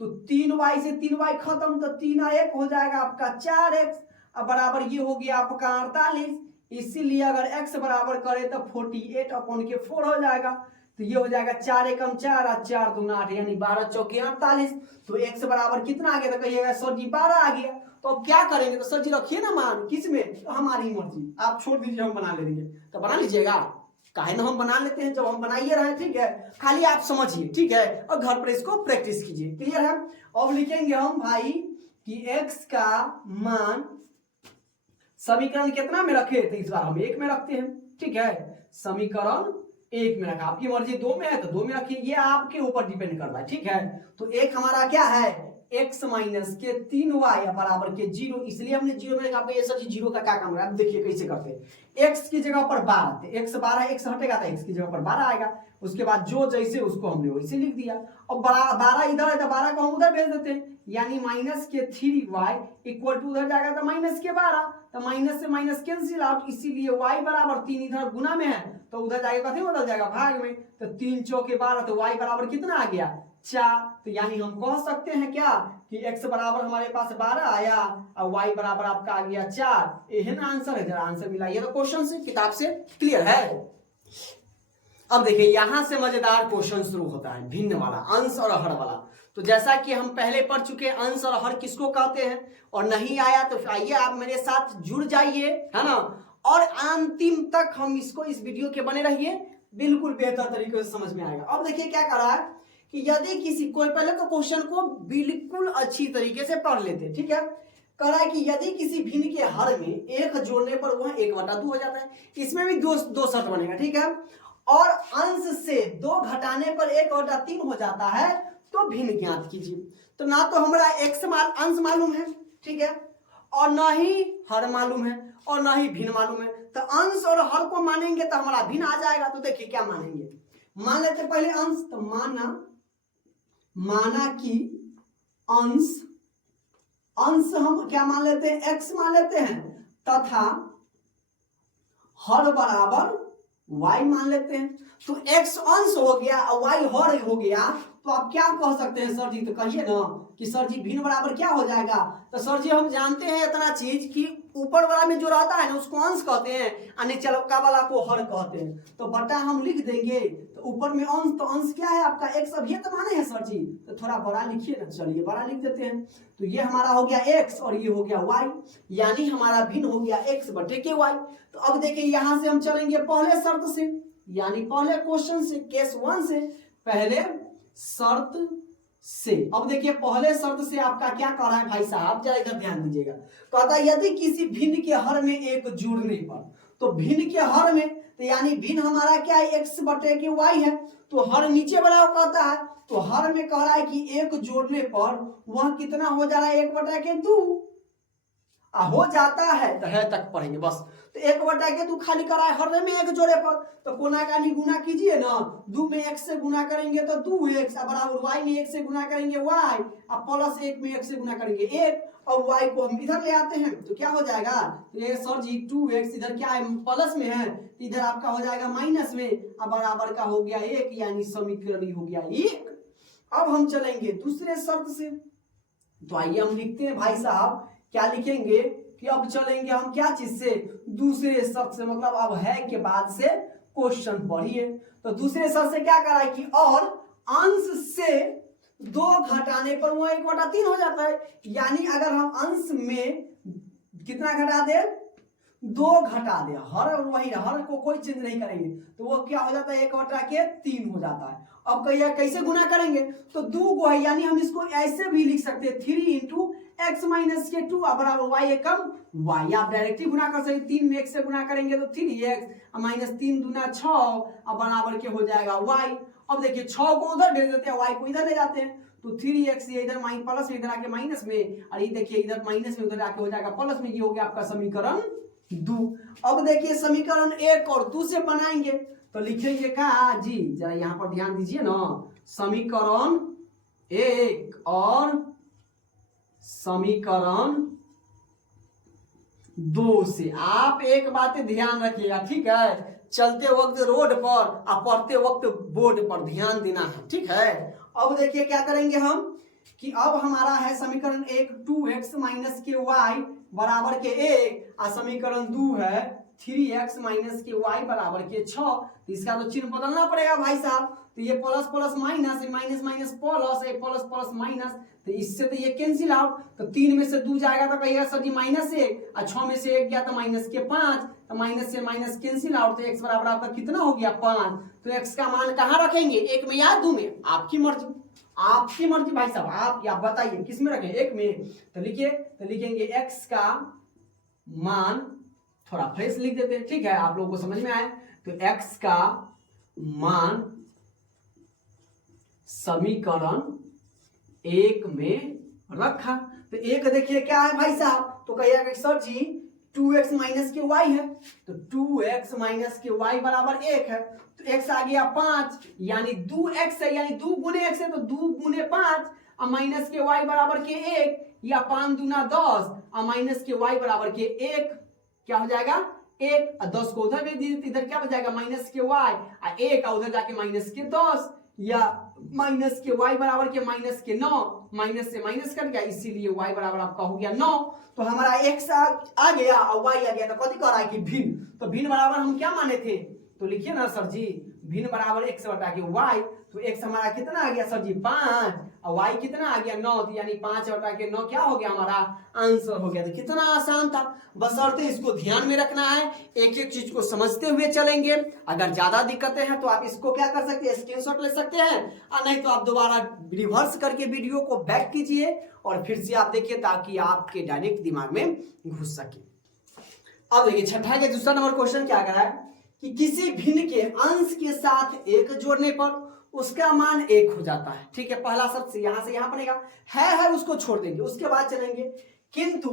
तो 3y से 3y खत्म, तो 3 1 हो जाएगा आपका 4x, अब बराबर ये हो गया आपका 48, इसीलिए अगर x बराबर करे तो 48/4 हो जाएगा। तो ये हो जाएगा 4 एकम 4 और 4 दूना 8 यानी 12 चौके 48। तो x बराबर कितना आ गया? तो कहिएगा सर जी 12 आ गया। तो अब क्या करेंगे? तो सर जी रखिए ना मान, किस में? तो हमारी मर्जी, आप छोड़ दीजिए, हम बना लेंगे। तो बना लीजिएगा, काहे ना हम बना लेते हैं, जब हम बनाइए रहे, ठीक है। खाली आप समझिए, ठीक है, और घर पर इसको प्रैक्टिस कीजिए। क्लियर है? अब लिखेंगे हम भाई कि x का मान समीकरण कितना में रखे? तो इस बार हम 1 में रखते हैं, ठीक है। समीकरण 1 में रखा, आपकी मर्जी 2 में है तो 2 में रखिए, ये आपके ऊपर डिपेंड कर रहा है, ठीक है। तो एक हमारा क्या है? x माइनस के 3y बराबर के 0, इसलिए हमने 0 में रखा। ये सब चीज 0 का क्या काम है? देखिए कैसे करते हैं। x की जगह पर 12, x 12, x हटेगा तो x की जगह पर 12 आएगा। उसके बाद जो जैसे उसको हमने वैसे लिख दिया। और 12 इधर है तो 12 को हम उधर भेज देते हैं, यानी माइनस के 3y इक्वल टू उधर जाएगा तो माइनस के 12, तो माइनस से माइनस कैंसिल आउट, इसीलिए y बराबर 3 इधर गुना में है तो उधर जाएगा, कथी बदल जाएगा? भाग में। तो 3 चौके 12, तो y बराबर कितना आ गया? 4। तो यानी हम कह सकते हैं क्या कि x बराबर हमारे पास 12 आया और y बराबर आपका आ गया 4। यही ना आंसर है। जरा आंसर मिलाइए तो क्वेश्चन से, किताब से। क्लियर है? अब देखिए यहां से मजेदार क्वेश्चन शुरू होता है, भिन्न वाला, अंश और हर वाला। तो जैसा कि हम पहले पढ़ चुके हैं, अंश और हर किसको कहते हैं, और नहीं आया तो आइए आप मेरे साथ जुड़ जाइए, है ना, और अंतिम तक हम इसको, इस वीडियो के बने रहिए, बिल्कुल बेहतर तरीके से समझ में आएगा। अब देखिए क्या कर रहा है कि यदि किसी कोई, पहले तो क्वेश्चन को बिल्कुल अच्छी तरीके से पढ़ लेते, ठीक है। कह रहा है कि यदि किसी भिन्न के हर में एक जोड़ने पर वह 1/2 हो जाता है, इसमें भी दो शर्त बनेगा, ठीक है। और अंश से 2 घटाने पर 1/3 हो जाता है, तो भिन्न ज्ञात कीजिए। तो ना तो हमारा अंश मालूम है, ठीक है, और ना ही हर मालूम है, और ना ही भिन्न मालूम है। तो अंश और हर को मानेंगे तो हमारा भिन्न आ जाएगा। तो देखिए क्या मानेंगे, मान लेते पहले अंश। तो माना कि अंश हम क्या मान लेते हैं? x मान लेते हैं, तथा हर बराबर y मान लेते हैं। तो x अंश हो गया और y हर हो गया, तो आप क्या कह सकते हैं सर जी? तो कहिए ना कि सर जी भिन्न बराबर क्या हो जाएगा? तो सर जी हम जानते हैं इतना चीज कि ऊपर वाला में जो रहता है ना उसको अंश कहते हैं और नीचलका वाला को हर कहते हैं। तो बटा हम लिख देंगे, तो ऊपर में अंश, तो अंश क्या है आपका? x। अब ये तो माने हैं सर जी, तो थोड़ा बड़ा लिखिए ना, चलिए बड़ा लिख देते हैं। तो ये हमारा हो गया x और ये हो गया y, यानी हमारा भिन्न हो गया x बटे के y। तो अब देखिए यहां से हम चलेंगे पहले शर्त से, यानी पहले क्वेश्चन से, केस 1 से, पहले शर्त से। अब देखिए पहले शर्त से आपका क्या कह रहा है भाई साहब, जरा इधर ध्यान दीजिएगा। कहता है यदि किसी भिन्न के हर में एक जुड़ने पर, तो भिन्न के हर में, तो यानी भिन्न हमारा क्या है? x बटे के y है। तो हर नीचे वाला कहता है, तो हर में कह रहा है कि एक जोड़ने पर वह कितना हो जा रहा है? 1/2 हो जाता है, तो है तक पढ़ेंगे बस। तो 1/2 खाली करा है, हर में एक जोड़े पर, तो कोना का गुना कीजिए ना, 2 में x से गुना करेंगे तो 2x, बराबर y में 1 से गुना करेंगे y, अब प्लस 1 में 1 से गुना करेंगे 1, और y को हम इधर ले आते हैं तो क्या हो जाएगा? तो ये सर जी 2x इधर क्या है? प्लस में है, इधर आपका हो जाएगा माइनस में, अब बराबर का हो गया 1, यानी समीकरण हो गया 1। अब हम चलेंगे दूसरे शर्त से। तो आइए हम लिखते हैं भाई साहब, क्या लिखेंगे कि अब चलेंगे हम क्या चीज से? दूसरे शर्त से, मतलब अब है के बाद से क्वेश्चन पढ़िए। तो दूसरे शर्त से क्या करा है कि और अंश से 2 घटाने पर वो 1/3 हो जाता है, यानी अगर हम अंश में कितना घटा दे? 2 घटा दे, हर वही, हर को कोई चेंज नहीं करेंगे, तो वो क्या हो जाता है? 1/3 हो जाता है। अब कहिए कैसे गुना करेंगे? तो 2 को है, यानी हम इसको ऐसे भी लिख सकते हैं 3 × x माइनस के 2 बराबर y एकम y। आप डायरेक्टली गुना कर सकते, 3 में x से गुना करेंगे तो 3x माइनस 3 दूना 6, अब बराबर के हो जाएगा y। अब देखिए 6 को उधर भेज देते हैं, y को इधर ले जाते हैं, तो 3x ये इधर प्लस में, इधर आके माइनस में, और ये देखिए इधर माइनस में, उधर आके हो जाएगा प्लस में। ये हो गया आपका समीकरण 2। अब देखिए समीकरण 1 और 2 से बनाएंगे, तो लिखेंगे क्या जी? जरा यहां पर ध्यान दीजिए ना, समीकरण 1 और समीकरण 2 से आप एक बात ध्यान रखिएगा, ठीक है। चलते वक्त रोड पर और पढ़ते वक्त बोर्ड पर ध्यान देना है, ठीक है। अब देखिए क्या करेंगे हम कि अब हमारा है समीकरण 1 2x माइनस के y बराबर के 1, और समीकरण 2 है 3x माइनस के y बराबर के 6। तो इसका तो चिन्ह बदलना पड़ेगा भाई साहब। तो ये plus plus minus, minus minus plus, plus plus minus, तो इससे तो ये कैंसिल आउट। तो 3 में से 2 जाएगा तो कहिएगा सर जी -1, और 6 में से 1 गया तो -5, तो माइनस से माइनस कैंसिल आउट। तो x बराबर आपका कितना हो गया 5। तो x का मान कहाँ रखेंगे, 1 में या 2 में, आपकी मर्जी, आपकी मर्जी भाई साहब, आप या बताइए किस में रखें, 1 में। तो लिखिए, तो लिखेंगे x का मान, थोड़ा फ्रेश लिख देते हैं, ठीक है, आप लोगों को समझ में आए। तो x का मान समीकरण 1 में रखा। तो 1 देखिए क्या है भाई साहब, तो कहिएगा सर जी 2x माइनस के y है, तो 2x माइनस के y बराबर 1 है। तो x आ गया 5, यानी 2x है, यानी 2 गुने x है, तो 2 गुने 5, और माइनस के y बराबर के 1, या 5 दूना 10, और माइनस के y बराबर के 1, क्या हो जाएगा 1, और 10 को उधर भेज दीजिए, इधर क्या बच जाएगा माइनस के y, और 1 और उधर जाके माइनस के 10, या माइनस के y बराबर के माइनस के 9, माइनस से माइनस कट गया, इसीलिए y बराबर आपका हो गया 9। तो हमारा x आ गया और y आ गया, तो कथी कह रहा है कि भिन्न। तो भिन्न बराबर हम क्या माने थे, तो लिखिए ना सर जी, भिन्न बराबर x बटा के y। तो x हमारा कितना आ गया सर जी 5, और y कितना आ गया 9, तो यानी 5 बटा के 9 क्या हो गया हमारा आंसर हो गया। तो कितना आसान था, बशर्ते इसको ध्यान में रखना है, एक एक चीज को समझते हुए चलेंगे। अगर ज्यादा दिक्कतें हैं तो आप इसको क्या कर सकते हैं, स्क्रीनशॉट ले सकते हैं, और नहीं तो आप दोबारा रिवर्स करके वीडियो को बैक कीजिए और फिर से आप देखिए, ताकि आपके डायरेक्ट दिमाग में घुस सके। अब देखिए छठा के दूसरा नंबर क्वेश्चन क्या करा है कि किसी भिन्न के अंश के साथ 1 जोड़ने पर उसका मान 1 हो जाता है। ठीक है, पहला शर्त से यहां बनेगा, है उसको छोड़ देंगे, उसके बाद चलेंगे। किंतु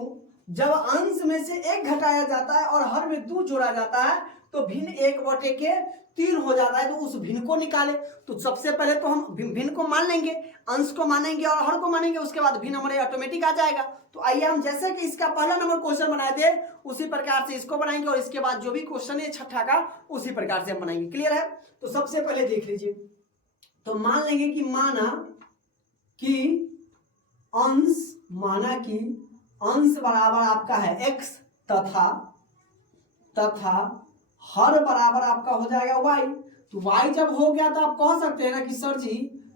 जब अंश में से 1 घटाया जाता है और हर में 2 जोड़ा जाता है तो भिन्न 1/3 हो जाता है। तो उस भिन्न को निकाले। तो सबसे पहले तो हम भिन्न को मान लेंगे, अंश को मानेंगे और हर को मानेंगे, उसके बाद भिन्न हमारे ऑटोमेटिक आ जाएगा। तो आइए हम जैसे कि इसका पहला नंबर क्वेश्चन बनाए थे उसी प्रकार से इसको बनाएंगे, और इसके बाद जो भी क्वेश्चन है छठा का उसी प्रकार से हम बनाएंगे। क्लियर है? तो सबसे पहले देख लीजिए, तो मान लेंगे कि माना कि अंश बराबर आपका है x, तथा हर बराबर आपका हो जाएगा y। तो y जब हो गया तो आप कह सकते हैं ना कि सर जी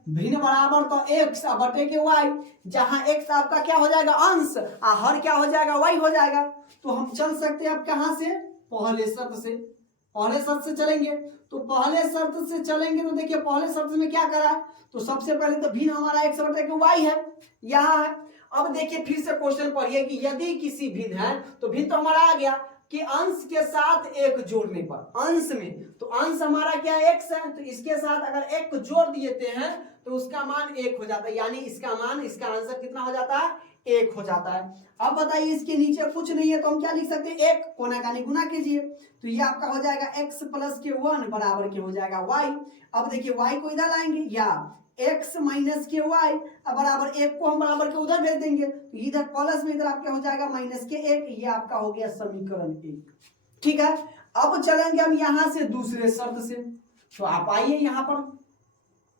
भिन्न बराबर तो x बटे के y, जहां x आपका क्या हो जाएगा अंश, और हर क्या हो जाएगा y हो जाएगा। तो हम चल सकते हैं अब कहां से, पहले शर्त से चलेंगे। तो पहले शर्त से चलेंगे तो देखिए पहले शर्त में क्या करा है, तो सबसे पहले तो भिन्न हमारा x बटे के y है, यहां है। अब देखिए फिर से क्वेश्चन पढ़िए कि यदि किसी भिन्न है, तो भिन्न तो हमारा आ गया कि अंश के साथ 1 जोड़ने पर, अंश में तो अंश हमारा क्या है x है, तो इसके साथ अगर 1 को जोड़ देते हैं तो उसका मान 1 हो जाता है, यानी इसका आंसर कितना हो जाता है 1 हो जाता है। अब बताइए इसके नीचे कुछ नहीं है तो हम क्या लिख सकते हैं, 1 कोना कानी गुना कीजिए, तो ये आपका हो जाएगा x प्लस के 1 बराबर के हो जाएगा y। अब देखिए y को इधर लाएंगे, या x माइनस के y बराबर 1 को हम बराबर के उधर भेज देंगे, तो इधर प्लस में इधर आपका हो जाएगा माइनस के 1। ये आपका हो गया समीकरण 1। ठीक है, अब चलेंगे हम यहां से दूसरे शर्त से। तो आप आइए यहां पर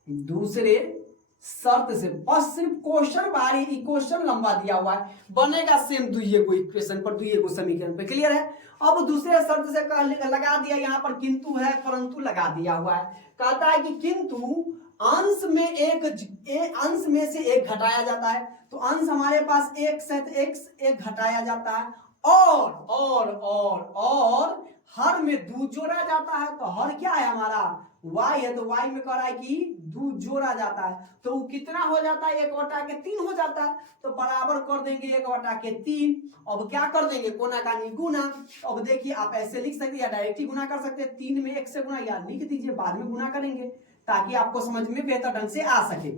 दूसरे शर्त से, बस सिर्फ क्वेश्चन बारी, क्वेश्चन लंबा दिया हुआ है, बनेगा सेम दुइये को इक्वेशन पर, दुइये को समीकरण पे। क्लियर है? अब दूसरे शर्त से लगा दिया, यहां पर किंतु है परंतु लगा दिया हुआ है। कहता है कि किंतु अंश में से 1 घटाया जाता है, तो अंश हमारे पास x है तो एक घटाया जाता है, और हर में 2 जोड़ा जाता है। तो हर क्या है हमारा y है, तो y में कह रहा है कि 2 जोड़ा जाता है, तो वो कितना हो जाता है 1/3 हो जाता है। तो बराबर कर देंगे 1/3। अब क्या कर देंगे, कोना कानी गुना। अब देखिए आप ऐसे लिख सकते हैं या डायरेक्ट ही गुना कर सकते हैं, 3 में 1 से गुना, या लिख दीजिए बाद में गुना करेंगे ताकि आपको समझ में बेहतर ढंग से आ सके।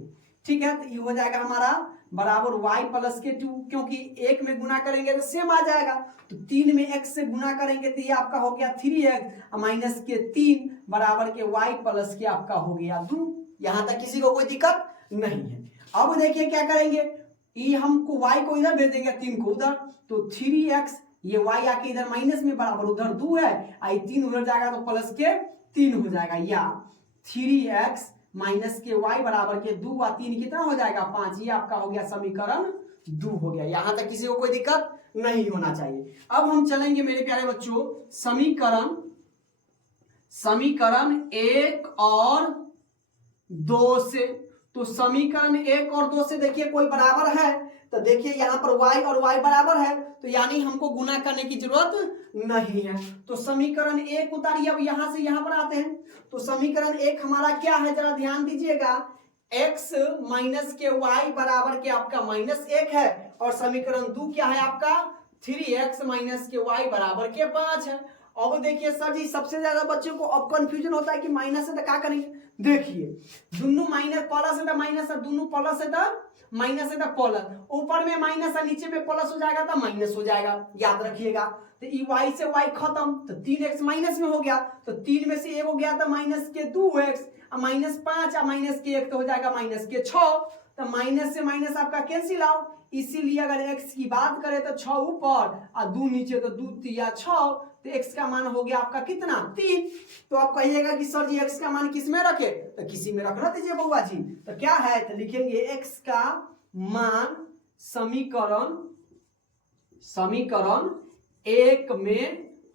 ठीक है, तो ये हो जाएगा हमारा बराबर y प्लस के 2, क्योंकि 1 में गुना करेंगे तो सेम आ जाएगा। तो 3 में x से गुना करेंगे तो ये आपका हो गया 3x माइनस के 3 बराबर के y प्लस के आपका हो गया 2। यहां तक किसी को कोई दिक्कत नहीं है। अब देखिए क्या करेंगे, ये हमको y को इधर भेज देंगे, 3 को उधर, तो 3x ये y आके इधर माइनस में बराबर उधर 2 है, आई 3 उधर जाएगा तो प्लस के 3 हो जाएगा, या 3x माइनस के y बराबर के 2 और 3 कितना हो जाएगा 5। ये आपका हो गया समीकरण 2 हो गया। यहां तक किसी को कोई दिक्कत नहीं होना चाहिए। अब हम चलेंगे मेरे प्यारे बच्चों समीकरण 1 और 2 से। तो समीकरण 1 और 2 से देखिए कोई बराबर है, तो देखिए यहाँ पर y और y बराबर है, तो यानी हमको गुना करने की जरूरत नहीं है। तो समीकरण 1 उतारिए, अब यहां से यहां पर आते हैं। तो समीकरण 1 हमारा क्या है, जरा ध्यान दीजिएगा, x माइनस के y बराबर के आपका -1 है, और समीकरण 2 क्या है आपका 3x माइनस के y बराबर के 5 है। अब देखिए सर जी, सबसे ज्यादा बच्चों को अब कंफ्यूजन होता है कि माइनस है तो क्या करेंगे। देखिए दोनों माइनस प्लस है तो माइनस है, दोनों प्लस है तो माइनस है तो प्लस, ऊपर में माइनस है नीचे में प्लस हो जाएगा तो माइनस हो जाएगा, याद रखिएगा। तो ये y से y खत्म, तो 3x माइनस में हो गया, तो 3 में से 1 हो गया तो माइनस के 2x, -5 माइनस के 1 तो हो जाएगा माइनस के 6, तो माइनस से माइनस आपका कैंसिल आउट। इसीलिए अगर x की बात करें तो 6 ऊपर और 2 नीचे, तो 2 3 6, तो x का मान हो गया आपका कितना 3। तो आप कहिएगा कि सर जी x का मान किस में रखे, तो किसी में रखना दीजिए बउआ जी। तो क्या है, तो लिखेंगे x का मान समीकरण 1 में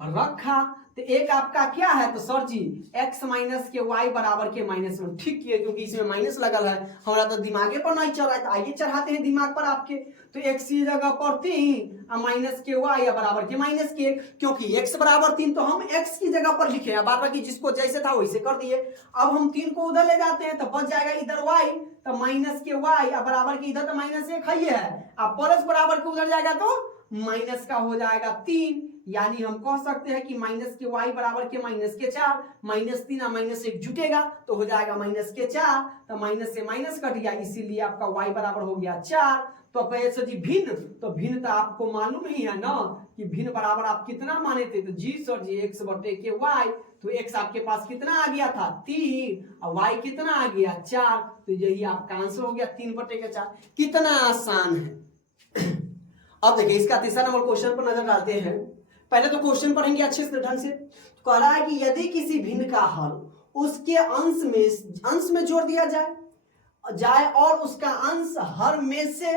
रखा। तो एक आपका क्या है, तो सर जी x माइनस के y बराबर के -1, ठीक है, क्योंकि इसमें माइनस लगल है, हमारा तो दिमागे पर नहीं चल रहा है, तो आइए चढ़ाते हैं दिमाग पर आपके। तो x की जगह पर 3 माइनस के y बराबर के -1, क्योंकि x बराबर 3 तो हम x की जगह पर लिखे हैं, बार बाकी जिसको जैसे था वैसे कर दिए। अब हम 3 को उधर ले जाते हैं तो बच जाएगा इधर y, तो माइनस के y बराबर के इधर तो -1 है, अब प्लस बराबर के उधर जाएगा तो माइनस का हो जाएगा 3, यानी हम कह सकते हैं कि माइनस के y बराबर के -4, -3 और -1 जुटेगा तो हो जाएगा -4, तो माइनस से माइनस कट गया, इसीलिए आपका y बराबर हो गया 4। तो पैसे जी भिन्न, तो भिन्न तो आपको मालूम ही है ना कि भिन्न बराबर आप कितना माने थे, तो जी सर जी x बटे के y, तो x आपके पास कितना आ गया था 3 और y कितना आ गया 4, तो यही आपका आंसर हो गया 3 बटे के 4। कितना आसान है। अब देखिए इसका तीसरा नंबर क्वेश्चन पर नजर डालते हैं। पहले तो क्वेश्चन पढ़ेंगे अच्छे से ढंग से। तो कह रहा है कि यदि किसी भिन्न का हल उसके अंश में जोड़ दिया जाए और उसका अंश हर में से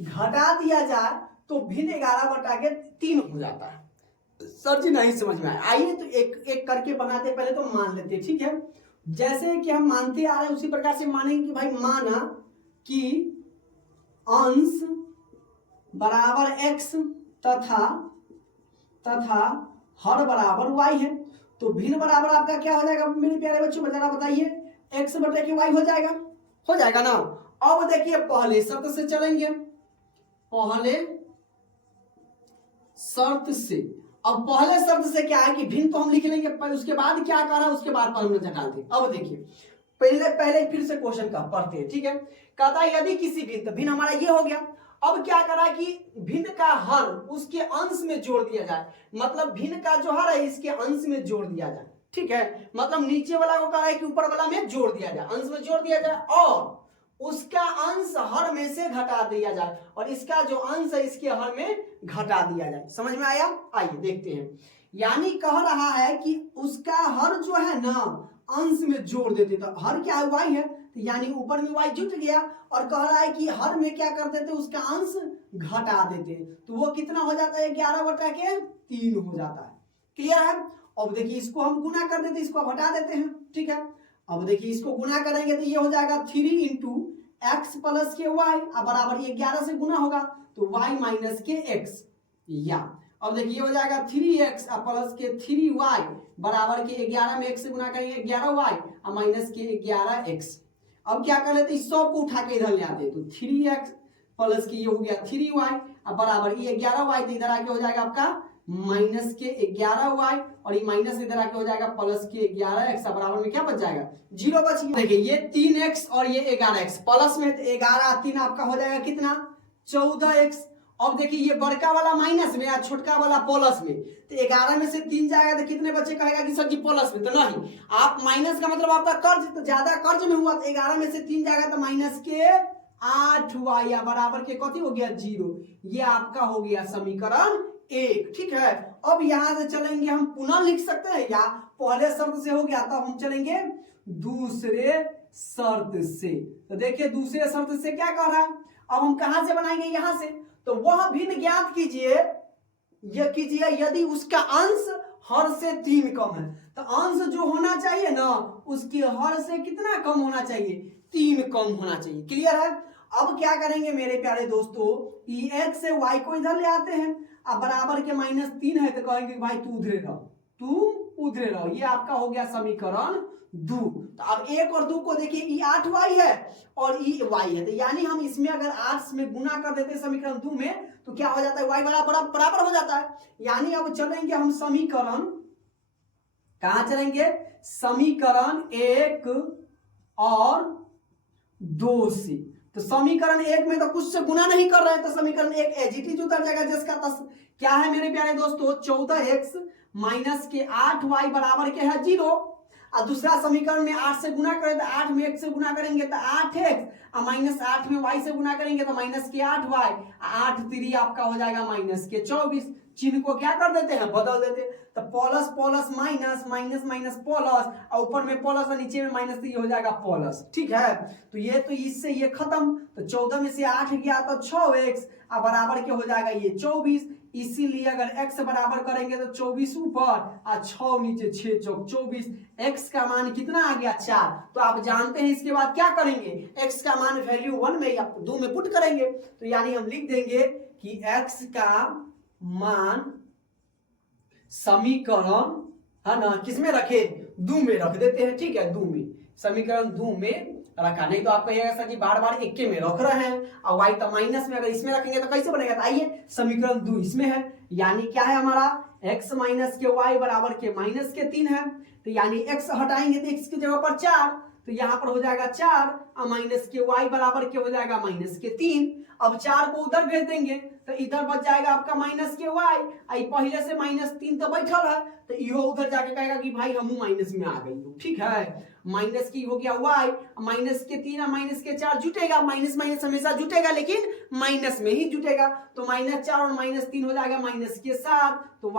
घटा दिया जाए तो भिन्न 11/3 हो जाता है। सर जी नहीं समझ में आया, आइए तो एक एक करके बनाते, पहले तो मान लेते, ठीक है। जैसे कि हम मानते आ रहे हैं उसी प्रकार से मानेंगे कि भाई माना कि अंश बराबर x तथा हर बराबर y है, तो भिन्न बराबर आपका क्या हो जाएगा मेरे प्यारे बच्चों, जरा बताइए, x बटे के y हो जाएगा ना। अब देखिए पहले शर्त से चलेंगे, अब पहले शर्त से क्या है कि भिन्न तो हम लिख लेंगे, उसके बाद क्या कर रहा है उसके बाद पर हम नजर डालते हैं। अब देखिए पहले फिर से क्वेश्चन का पढ़ते हैं, ठीक है। कहता है यदि किसी भिन्न, तो भिन्न हमारा ये हो गया। अब क्या करा कि भिन्न का हर उसके अंश में जोड़ दिया जाए, मतलब भिन्न का जो हर है इसके अंश में जोड़ दिया जाए, ठीक है। मतलब नीचे वाला को कह रहा है कि ऊपर वाला में जोड़ दिया जाए, अंश में जोड़ दिया जाए और उसका अंश हर में से घटा दिया जाए, और इसका जो अंश है इसके हर में घटा दिया जाए। समझ में आया? आइए देखते हैं। यानी कह रहा है कि उसका हर जो है ना अंश में जोड़ देते, तो हर क्या है y है, तो यानी ऊपर में y जुट गया, और कह रहा है कि हर में क्या कर देते उसका अंश घटा देते, तो वो कितना हो जाता है 11/3 हो जाता है। क्लियर है? अब देखिए इसको हम गुना कर देते, इसको हटा देते हैं, ठीक है। अब देखिए इसको गुना करेंगे तो ये हो जाएगा 3 इंटू एक्स प्लस के वाई, अब बराबर ये 11 से गुना होगा तो y माइनस के x, या अब देखिए हो जाएगा 3x प्लस के 3y बराबर के 11 में x से गुना करेंगे 11y और माइनस के 11x। अब क्या कर लेते इस सब को उठा के इधर ले आते, तो 3x प्लस के ये हो गया 3y अब बराबर ये 11y, तो इधर आके हो जाएगा आपका माइनस के 11y और ये माइनस इधर आके हो जाएगा प्लस के 11x, बराबर में क्या बच जाएगा 0 बच गया। देखिए ये 3x और ये 11x प्लस में, तो 11 3 आपका हो जाएगा कितना 14x। अब देखिए ये बड़का वाला माइनस में और छोटका वाला प्लस में, तो 11 में से 3 जाएगा तो कितने बच्चे कहेगा कि सर जी प्लस में, तो नहीं, आप माइनस का मतलब आपका कर्ज, तो ज्यादा कर्ज में हुआ, तो 11 में से 3 जाएगा तो माइनस के 8y या बराबर के कथी हो गया 0। ये आपका हो गया समीकरण 1, ठीक है। अब यहां से चलेंगे हम पुनः लिख सकते हैं, या पहले शर्त से हो गया तो हम चलेंगे दूसरे शर्त से। तो देखिए दूसरे शर्त से क्या कह रहा है, अब हम कहां से बनाएंगे, यहां से। तो वह भिन्न ज्ञात कीजिए ये कीजिए, यदि उसका अंश हर से 3 कम है, तो अंश जो होना चाहिए ना उसके हर से कितना कम होना चाहिए, 3 कम होना चाहिए। क्लियर है। अब क्या करेंगे मेरे प्यारे दोस्तों, ई एक्स से वाई को इधर ले आते हैं, अब बराबर के -3 है तो कहेंगे भाई तू उधरे रहो, तू उधरे रहो। ये आपका हो गया समीकरण 2। तो अब 1 और 2 को देखिए, ई 8y है और ई y है, तो यानी हम इसमें अगर 8 में गुना कर देते हैं समीकरण 2 में, तो क्या हो जाता है, y बराबर हो जाता है। यानी अब चलेंगे हम समीकरण, कहां चलेंगे, समीकरण 1 और 2 से। तो समीकरण 1 में तो कुछ से गुना नहीं कर रहे हैं, तो समीकरण 1 एजिटिव उतर जाएगा, जिसका क्या है मेरे प्यारे दोस्तों, 14x माइनस के 8y बराबर के है 0। और दूसरा समीकरण में 8 से गुना करें तो 8 में 1 से गुना करेंगे तो 8x और -8 में y से गुना करेंगे तो -8y, 8 3 आपका हो जाएगा -24। चिन्ह को क्या कर देते हैं, बदल देते हैं, तो plus plus minus, minus minus plus, और ऊपर में प्लस और नीचे में माइनस, तो ये हो जाएगा प्लस। ठीक है, तो ये तो इससे ये खत्म, तो 14 में से 8 गया तो 6x और बराबर के हो जाएगा ये 24। इसीलिए अगर x बराबर करेंगे तो 24 ऊपर और 6 नीचे, 6 चौक 24, x का मान कितना आ गया 4। तो आप जानते हैं इसके बाद क्या करेंगे, x का मान वैल्यू 1 में या 2 में पुट करेंगे, तो यानी हम लिख देंगे कि x का मान समीकरण है ना किसमें रखे, 2 में रख देते हैं। ठीक है, 2 में, समीकरण 2 में रखा, नहीं तो आप कहिएगा सर जी बार बार 1 में रख रहे हैं और y तो माइनस में, अगर इसमें रखेंगे तो कैसे बनेगा, तो आइए समीकरण 2 इसमें है, यानी क्या है हमारा x माइनस के y बराबर के -3 है, तो यानी x हटाएंगे तो x की जगह पर 4, तो यहाँ पर हो जाएगा 4 और माइनस के y बराबर के हो जाएगा -3। अब 4 को उधर भेज देंगे तो इधर बच जाएगा आपका माइनस के y, आई पहले से -3 तो बैठल है, तो इहो उधर जाके कहेगा कि भाई हम माइनस में आ गई। ठीक है, माइनस की हो गया y, -3 और -4 जुटेगा, माइनस माइनस हमेशा जुटेगा लेकिन माइनस में ही जुटेगा, तो -4 और -3 हो जाएगा -7, तो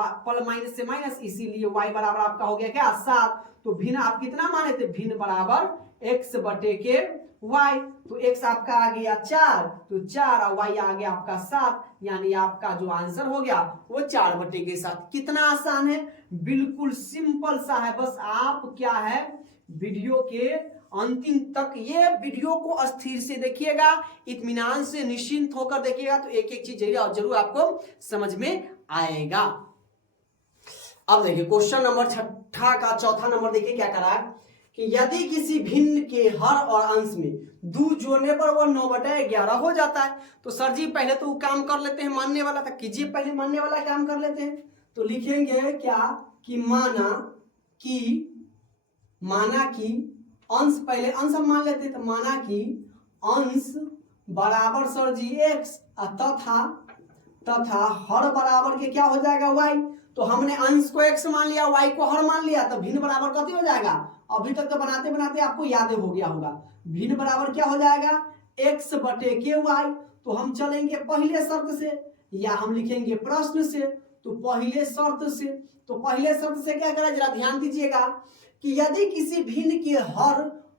माइनस से माइनस, इसीलिए y बराबर आपका हो गया क्या 7। तो भिन्न आप कितना माने थे, भिन्न बराबर x बटे के y, तो x आपका आ गया 4, तो 4 और y आ गया आपका 7, यानी आपका जो आंसर हो गया वो 4 बटे के 7। कितना आसान है, बिल्कुल सिंपल सा है। बस आप क्या है, वीडियो के अंतिम तक ये वीडियो को स्थिर से देखिएगा, इत्मीनान से निश्चिंत होकर देखिएगा, तो एक एक चीज जरूर आपको समझ में आएगा। अब देखिए क्वेश्चन नंबर 6 का चौथा नंबर देखिए क्या करा है कि यदि किसी भिन्न के हर और अंश में 2 जोड़ने पर वह 9/11 हो जाता है, तो सर जी पहले तो काम कर लेते हैं मानने वाला, था कीजिए पहले मानने वाला काम कर लेते हैं। तो लिखेंगे क्या कि माना कि अंश, पहले अंश हम मान लेते हैं, तो माना कि अंश बराबर सर जी x तथा हर बराबर के क्या हो जाएगा y। तो हमने अंश को x मान लिया, y को हर मान लिया, तो भिन्न बराबर कथी हो जाएगा, अभी तक तो बनाते बनाते आपको याद हो गया होगा, भिन्न बराबर क्या हो जाएगा x बटे के y। तो हम चलेंगे पहले शर्त से या हम लिखेंगे प्रश्न से, तो पहले शर्त से, तो पहले शर्त से क्या करें, जरा ध्यान दीजिएगा कि यदि किसी भिन्न के हर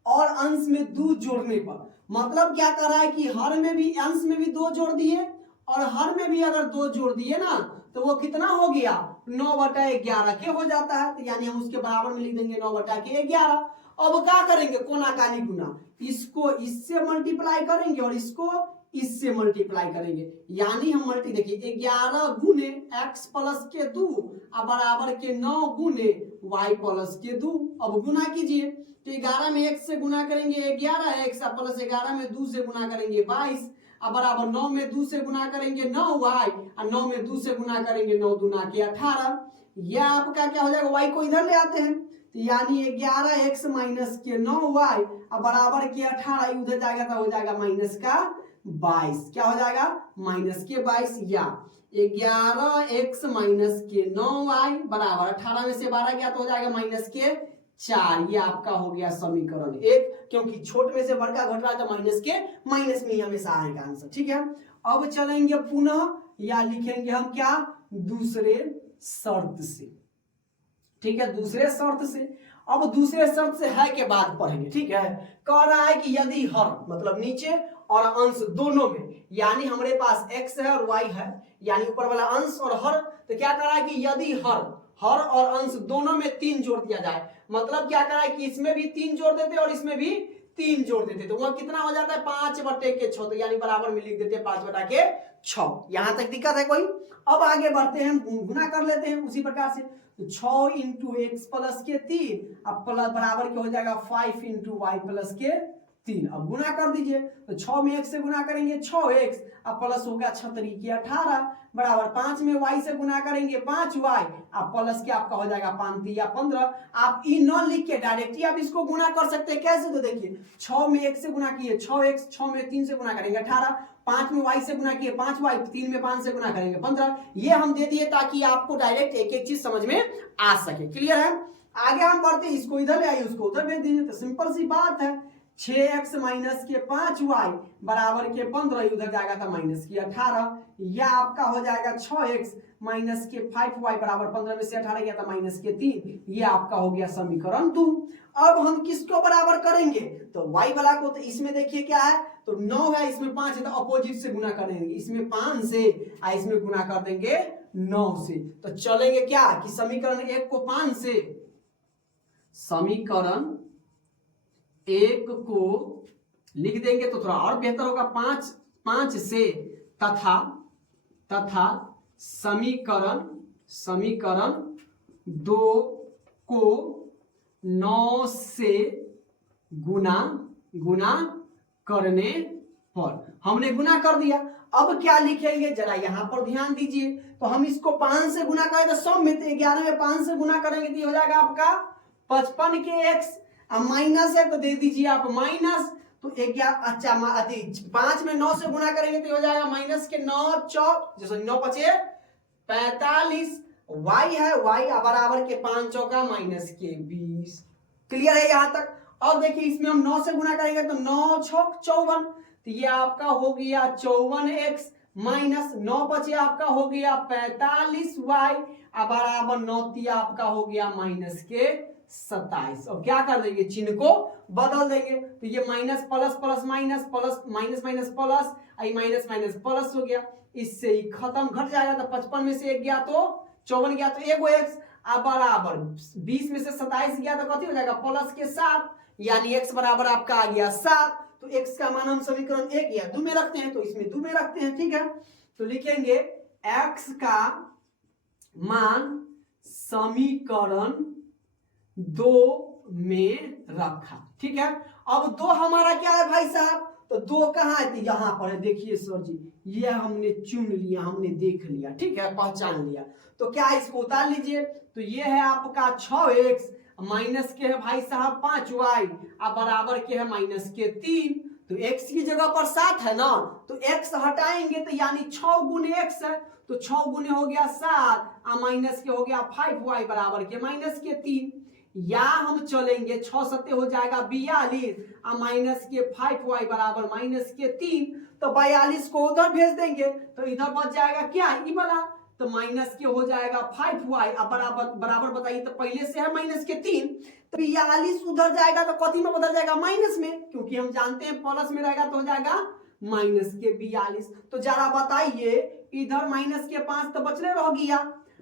और अंश में 2 जोड़ने पर, मतलब क्या कर रहा है कि हर में भी अंश में भी 2 जोड़ दिए और हर में भी अगर 2 जोड़ दिए ना, तो वो कितना हो गया 9/11 के हो जाता है, तो यानी हम उसके बराबर में लिख देंगे 9/11। अब क्या करेंगे, कोना कानी गुना, इसको इससे मल्टीप्लाई करेंगे और इसको इससे मल्टीप्लाई करेंगे, यानी हम देखिए 11 गुने x प्लस के 2 और बराबर के 9 गुने y प्लस के 2। अब गुना कीजिए, तो 11 में 1 से गुना करेंगे 11x प्लस 11 में 2 से गुना करेंगे 22 और बराबर 9 में 2 से गुना करेंगे 9y और 9 में 2 से गुना करेंगे 9 दूना के 18। यह आपका क्या हो जाएगा, y को इधर ले आते हैं, तो यानी 11x माइनस के 9y और बराबर के 18 उधर जाएगा तो हो जाएगा माइनस का 22। क्या हो जाएगा माइनस के 22, या 11x माइनस के 9y बराबर 18 में से 12 गया तो हो जाएगा माइनस के 4। ये आपका हो गया समीकरण 1, क्योंकि छोट में से बड़का घट रहा है तो माइनस में ही हमेशा आएगा आंसर। ठीक है, अब चलेंगे पुनः या लिखेंगे हम क्या, दूसरे शर्त से। ठीक है, दूसरे शर्त से। अब दूसरे शर्त से है के बाद पढ़ेंगे। ठीक है, कह रहा है कि यदि हर मतलब नीचे और अंश दोनों में, यानी हमारे पास x है और y है, यानी ऊपर वाला अंश और हर, तो क्या करा है कि यदि हर और अंश दोनों में 3 जोड़ दिया जाए, मतलब क्या करा है कि इसमें भी 3 जोड़ देते और इसमें भी 3 जोड़ देते, तो वह कितना हो जाता है 5/6, तो यानी बराबर में लिख देते हैं 5/6। यहां तक दिक्कत है कोई? अब आगे बढ़ते हैं, गुना कर लेते हैं उसी प्रकार से। तो 6 इंटू एक्स प्लस के 3 अब प्लस बराबर क्या हो जाएगा 5 इंटू वाई प्लस के 3। अब गुना कर दीजिए, तो 6 में x से गुना करेंगे 6x, अब प्लस हो गया 6 3 के 18 बराबर 5 में y से गुना करेंगे 5y, अब प्लस के आपका हो जाएगा 5 3 15। आप ई न लिख के डायरेक्ट ही आप इसको गुना कर सकते हैं। कैसे? तो देखिए 6 में x से गुना किए 6x, 6 में 3 से गुना करेंगे 18, 5 में y से गुना किए 5y, 3 में 5 से गुना करेंगे 15। ये हम दे दिए ताकि आपको डायरेक्ट एक एक चीज समझ में आ सके। क्लियर है? आगे हम बढ़ते हैं, इसको इधर ले आइए उसको उधर भेज दीजिए, तो सिंपल सी बात है 6x माइनस के 5y बराबर के 15, उधर जाएगा तो माइनस की 18, या आपका हो जाएगा 6x माइनस के 5y बराबर 15 में से 18 गया तो माइनस के 3, ये आपका हो गया समीकरण 2। अब हम किसको बराबर करेंगे? तो y वाला को, तो इसमें देखिए क्या है, तो 9 है, इसमें 5 है, तो अपोजिट से गुना करेंगे, इसमें 5 से इसमें गुना कर देंगे 9 से। तो चलेंगे क्या कि समीकरण 1 को 5 से, समीकरण 1 को लिख देंगे तो थोड़ा और बेहतर होगा, 5 से, तथा समीकरण 2 को 9 से गुना करने पर। हमने गुना कर दिया, अब क्या लिखेंगे जरा यहां पर ध्यान दीजिए। तो हम इसको 5 से गुना करें तो सब में 11 में 5 से गुना करेंगे तो हो जाएगा आपका 55 के x, अब माइनस है तो दे दीजिए आप माइनस, तो 5 में 9 से गुना करेंगे तो हो जाएगा माइनस के 9 चौक, जैसे 9 5 45, y है y बराबर के 5 चौका माइनस के 20। क्लियर है यहां तक? और देखिए इसमें हम 9 से गुना करेंगे तो 9 छक 54, तो ये आपका हो गया 54x माइनस 9 5 आपका हो गया 45y बराबर 9 3 आपका हो गया माइनस के 27। और क्या कर देंगे, चिन्ह को बदल देंगे, तो ये minus plus plus minus plus minus minus plus, आई माइनस माइनस प्लस हो गया, इससे ही खत्म, घट जाएगा। तो 55 में से 1 गया तो 54 गया तो एगो x बराबर 20 में से 27 गया तो कथी हो जाएगा प्लस के 7, यानी x बराबर आपका आ गया 7। तो x का मान हम समीकरण 1 या 2 में रखते हैं, तो इसमें 2 में रखते हैं। ठीक है, तो लिखेंगे x का मान समीकरण 2 में रखा। ठीक है, अब 2 हमारा क्या है भाई साहब, तो 2 कहाँ है, तो यहाँ पर है। देखिए सर जी, ये हमने चुन लिया, हमने देख लिया, ठीक है, पहचान लिया। तो क्या इसको उतार लीजिए, तो ये है आपका 6x माइनस के है भाई साहब 5y बराबर के है माइनस के 3। तो x की जगह पर 7 है ना, तो x हटाएंगे तो यानी 6 गुने x है, तो 6 गुने हो गया 7 माइनस के हो गया 5y बराबर के माइनस के 3। या हम चलेंगे 6 7 हो जाएगा 42 माइनस के 5y बराबर माइनस के 3, तो 42 को उधर भेज देंगे तो इधर बच जाएगा क्या, ई वाला, तो माइनस के हो जाएगा 5y बराबर बताइए, तो पहले से है माइनस के 3, तो 42 उधर जाएगा तो कथी में बदल जाएगा, माइनस में, क्योंकि हम जानते हैं प्लस में रहेगा तो हो जाएगा माइनस के 42। तो जरा बताइए इधर माइनस के 5 तो बचले रह गया,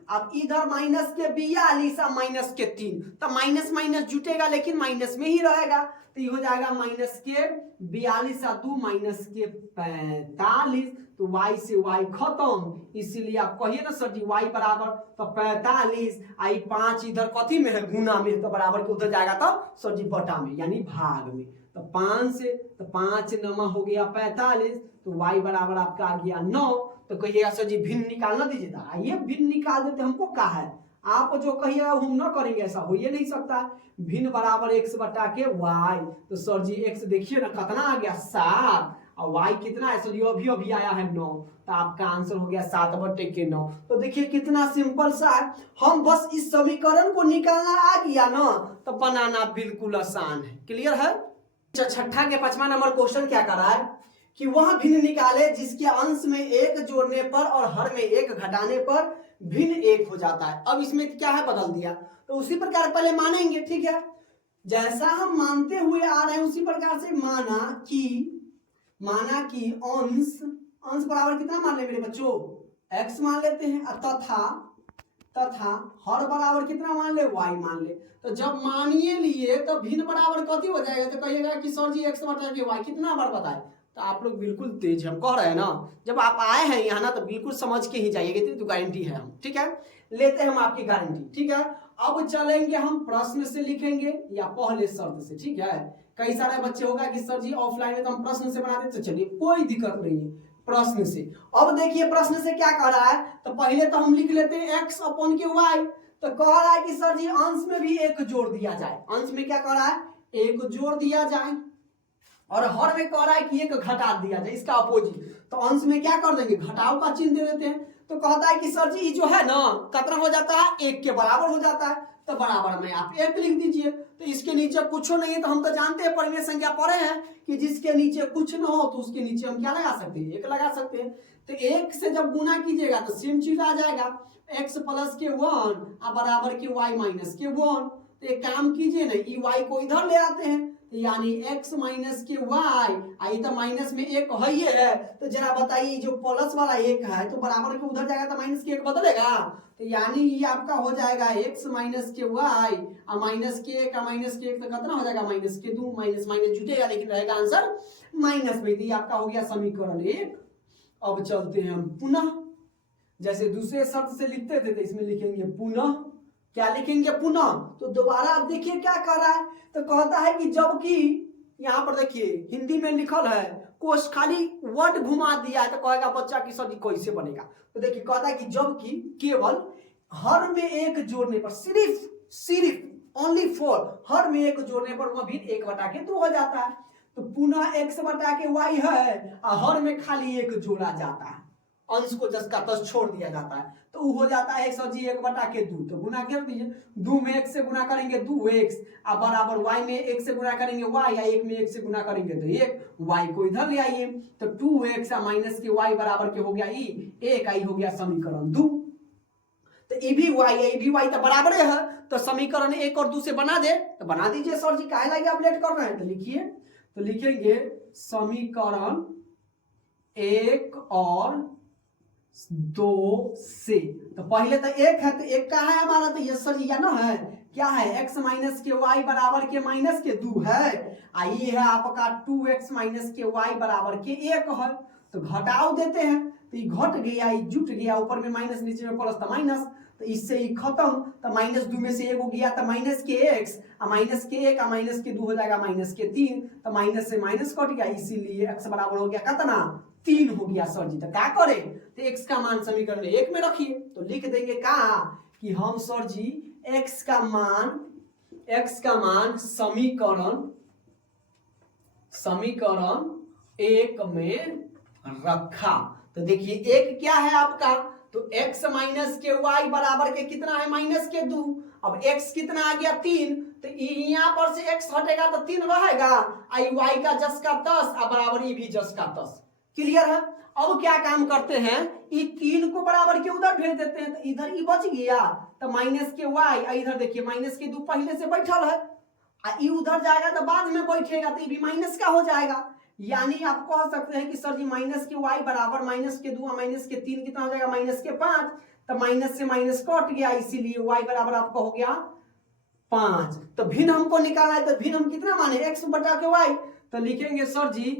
अब इधर माइनस के 42 माइनस के 3, तो माइनस माइनस जुटेगा लेकिन माइनस में ही रहेगा, तो ये हो जाएगा माइनस के 42 2 माइनस के 45, तो y से y खत्म, इसीलिए आप कहिए ना सर जी y बराबर तो 45 आई 5 इधर कथी में है, गुना में, तो बराबर के उधर जाएगा तो सर जी बटा में यानी भाग में, तो 5 से तो 5 नमा हो गया 45, तो y बराबर आपका आ गया 9। तो कहिएगा सर जी भिन्न निकालना दीजिए, आइए भिन्न निकाल देते, हमको कहा है, आप जो कहिएगा हम ना करेंगे, ऐसा हो ही नहीं सकता। भिन्न बराबर x बटा के y, तो सर जी x देखिए ना कितना आ गया 7 और y कितना है सर जी, अभी अभी आया है 9, तो आपका आंसर हो गया 7 बटे के 9। तो देखिए कितना सिंपल सा है, हम बस इस समीकरण को निकालना आ गया ना, तो बनाना बिल्कुल आसान है। क्लियर है? छठा के 5वां नंबर क्वेश्चन क्या कर रहा है कि वह भिन्न निकाले जिसके अंश में 1 जोड़ने पर और हर में 1 घटाने पर भिन्न 1 हो जाता है। अब इसमें क्या है, बदल दिया, तो उसी प्रकार पहले मानेंगे, ठीक है, जैसा हम मानते हुए आ रहे हैं उसी प्रकार से माना कि अंश बराबर कितना मान रहे मेरे बच्चों, x मान लेते हैं, तथा हर बराबर कितना मान ले, y मान ले। तो जब मानिए लिए तो भिन्न बराबर कथी हो जाएगा, तो कहिएगा कि सर जी x बटा के y कितना बार बताए। तो आप लोग बिल्कुल तेज, हम कह रहे हैं ना, जब आप आए हैं यहाँ ना तो बिल्कुल समझ के ही जाइएगा, इतनी तो गारंटी है हम, ठीक है, लेते हैं हम आपकी गारंटी, ठीक है। अब चलेंगे हम प्रश्न से लिखेंगे या पहले शर्त से, ठीक है। कई सारे बच्चे होगा कि सर जी ऑफलाइन में तो हम प्रश्न से बना देते, तो चलिए कोई दिक्कत नहीं है, प्रश्न से। अब देखिए प्रश्न से क्या कह रहा है, तो पहले तो हम लिख लेते हैं x अपॉन के y। तो कह रहा है कि सर जी अंश में भी एक जोड़ दिया जाए, अंश में क्या कह रहा है, एक जोड़ दिया जाए, और हर में कह रहा है कि एक घटा दिया जाए, इसका अपोजिट। तो अंश में क्या कर देंगे, घटाव का चिन्ह दे देते हैं। तो कहता है कि सर जी जो है ना कितना हो जाता है, एक के बराबर हो जाता है। तो बराबर में आप एक लिख दीजिए। तो इसके नीचे कुछ नहीं है, तो हम तो जानते हैं परिमेय संख्या पढ़े हैं कि जिसके नीचे कुछ ना हो तो उसके नीचे हम क्या लगा सकते हैं, एक लगा सकते हैं। तो एक से जब गुना कीजिएगा तो सेम चीज आ जाएगा, x प्लस के 1 बराबर के y माइनस के 1। तो एक काम कीजिए ना, ई y को इधर ले आते हैं, तो यानी x माइनस के y, आई तो माइनस में एक है ही है। तो जरा बताइए जो प्लस वाला एक है तो बराबर के उधर जाएगा तो माइनस के एक बदलेगा। तो यानी ये आपका हो जाएगा x माइनस के y माइनस के एक तो कितना हो जाएगा, माइनस के 2, माइनस माइनस जुटेगा लेकिन रहेगा आंसर माइनस में। ये आपका हो गया समीकरण 1। अब चलते हैं हम पुनः, जैसे दूसरे शर्त से लिखते थे तो इसमें लिखेंगे पुनः, क्या लिखेंगे, पुनः। तो दोबारा आप देखिए क्या कह रहा है, तो कहता है कि जबकि यहाँ पर देखिए हिंदी में लिखल है, कोश खाली वर्ड घुमा दिया है, तो कहेगा बच्चा की सर कैसे बनेगा। तो देखिए कहता है कि जबकि केवल हर में एक जोड़ने पर, सिर्फ ओनली फॉर हर में एक जोड़ने पर वह भी 1/2 हो जाता है। तो पुनः x बटा के y है और हर में खाली एक जोड़ा जाता है, अंश को जस का तस छोड़ दिया जाता है, तो वो हो जाता है x और जी 1/2। तो गुना कर दीजिए, 2 में 1 से गुना करेंगे 2x बराबर y में 1 से गुना करेंगे y, या 1 में 1 से गुना करेंगे तो 1, y को इधर ले आइए। तो 2x माइनस के y बराबर के हो गया ई 1, आई हो गया समीकरण 2। तो ये भी y तो बराबर है, तो समीकरण 1 और 2 से बना दे, तो बना दीजिए सर जी, काहे लगे आप लेट कर रहे हैं। तो लिखिए, तो लिखेंगे समीकरण 1 और 2 से। तो पहले तो 1 है, तो 1 का है हमारा, तो ये सर जी या ना है, क्या है, x माइनस के y बराबर के माइनस के 2 है, आई है आपका 2x माइनस के y बराबर के 1 है। तो घटाव देते हैं, तो ये घट गया, ये जुट गया, ऊपर में माइनस नीचे में प्लस, तो माइनस, तो इससे ही खत्म। तो माइनस 2 में से 1 हो गया, तो माइनस के x माइनस के 1 माइनस के 2 हो जाएगा माइनस के 3। तो माइनस से माइनस कट गया, इसीलिए x बराबर हो गया कितना, 3 हो गया सर जी। तो क्या करें, तो x का मान समीकरण 1 में रखिए। तो लिख देंगे कहा कि हम सर जी x का मान समीकरण 1 में रखा। तो देखिए 1 क्या है आपका, तो x माइनस के y बराबर के कितना है, माइनस के 2। अब x कितना आ गया, 3। तो यहाँ पर से x हटेगा तो 3 रहेगा, आई y का जस का 10 बराबर ये भी जस का 10। क्लियर है। अब क्या काम करते हैं, ये 3 को बराबर के उधर भेज देते हैं, तो इधर ये बच गया, तो माइनस के y, इधर देखिए माइनस के 2 पहले से बैठल है, ये उधर जाएगा तो बाद में बैठेगा, तो ये भी माइनस का हो जाएगा। यानी आप कह सकते हैं कि सर जी माइनस के y बराबर माइनस के 2 माइनस के 3 कितना हो जाएगा, माइनस के 5। तो माइनस से माइनस कट गया, इसीलिए y बराबर आपका हो गया 5। तो भिन्न हमको निकालना है, तो भिन्न हम कितना माने, x बटा के y। तो लिखेंगे सर जी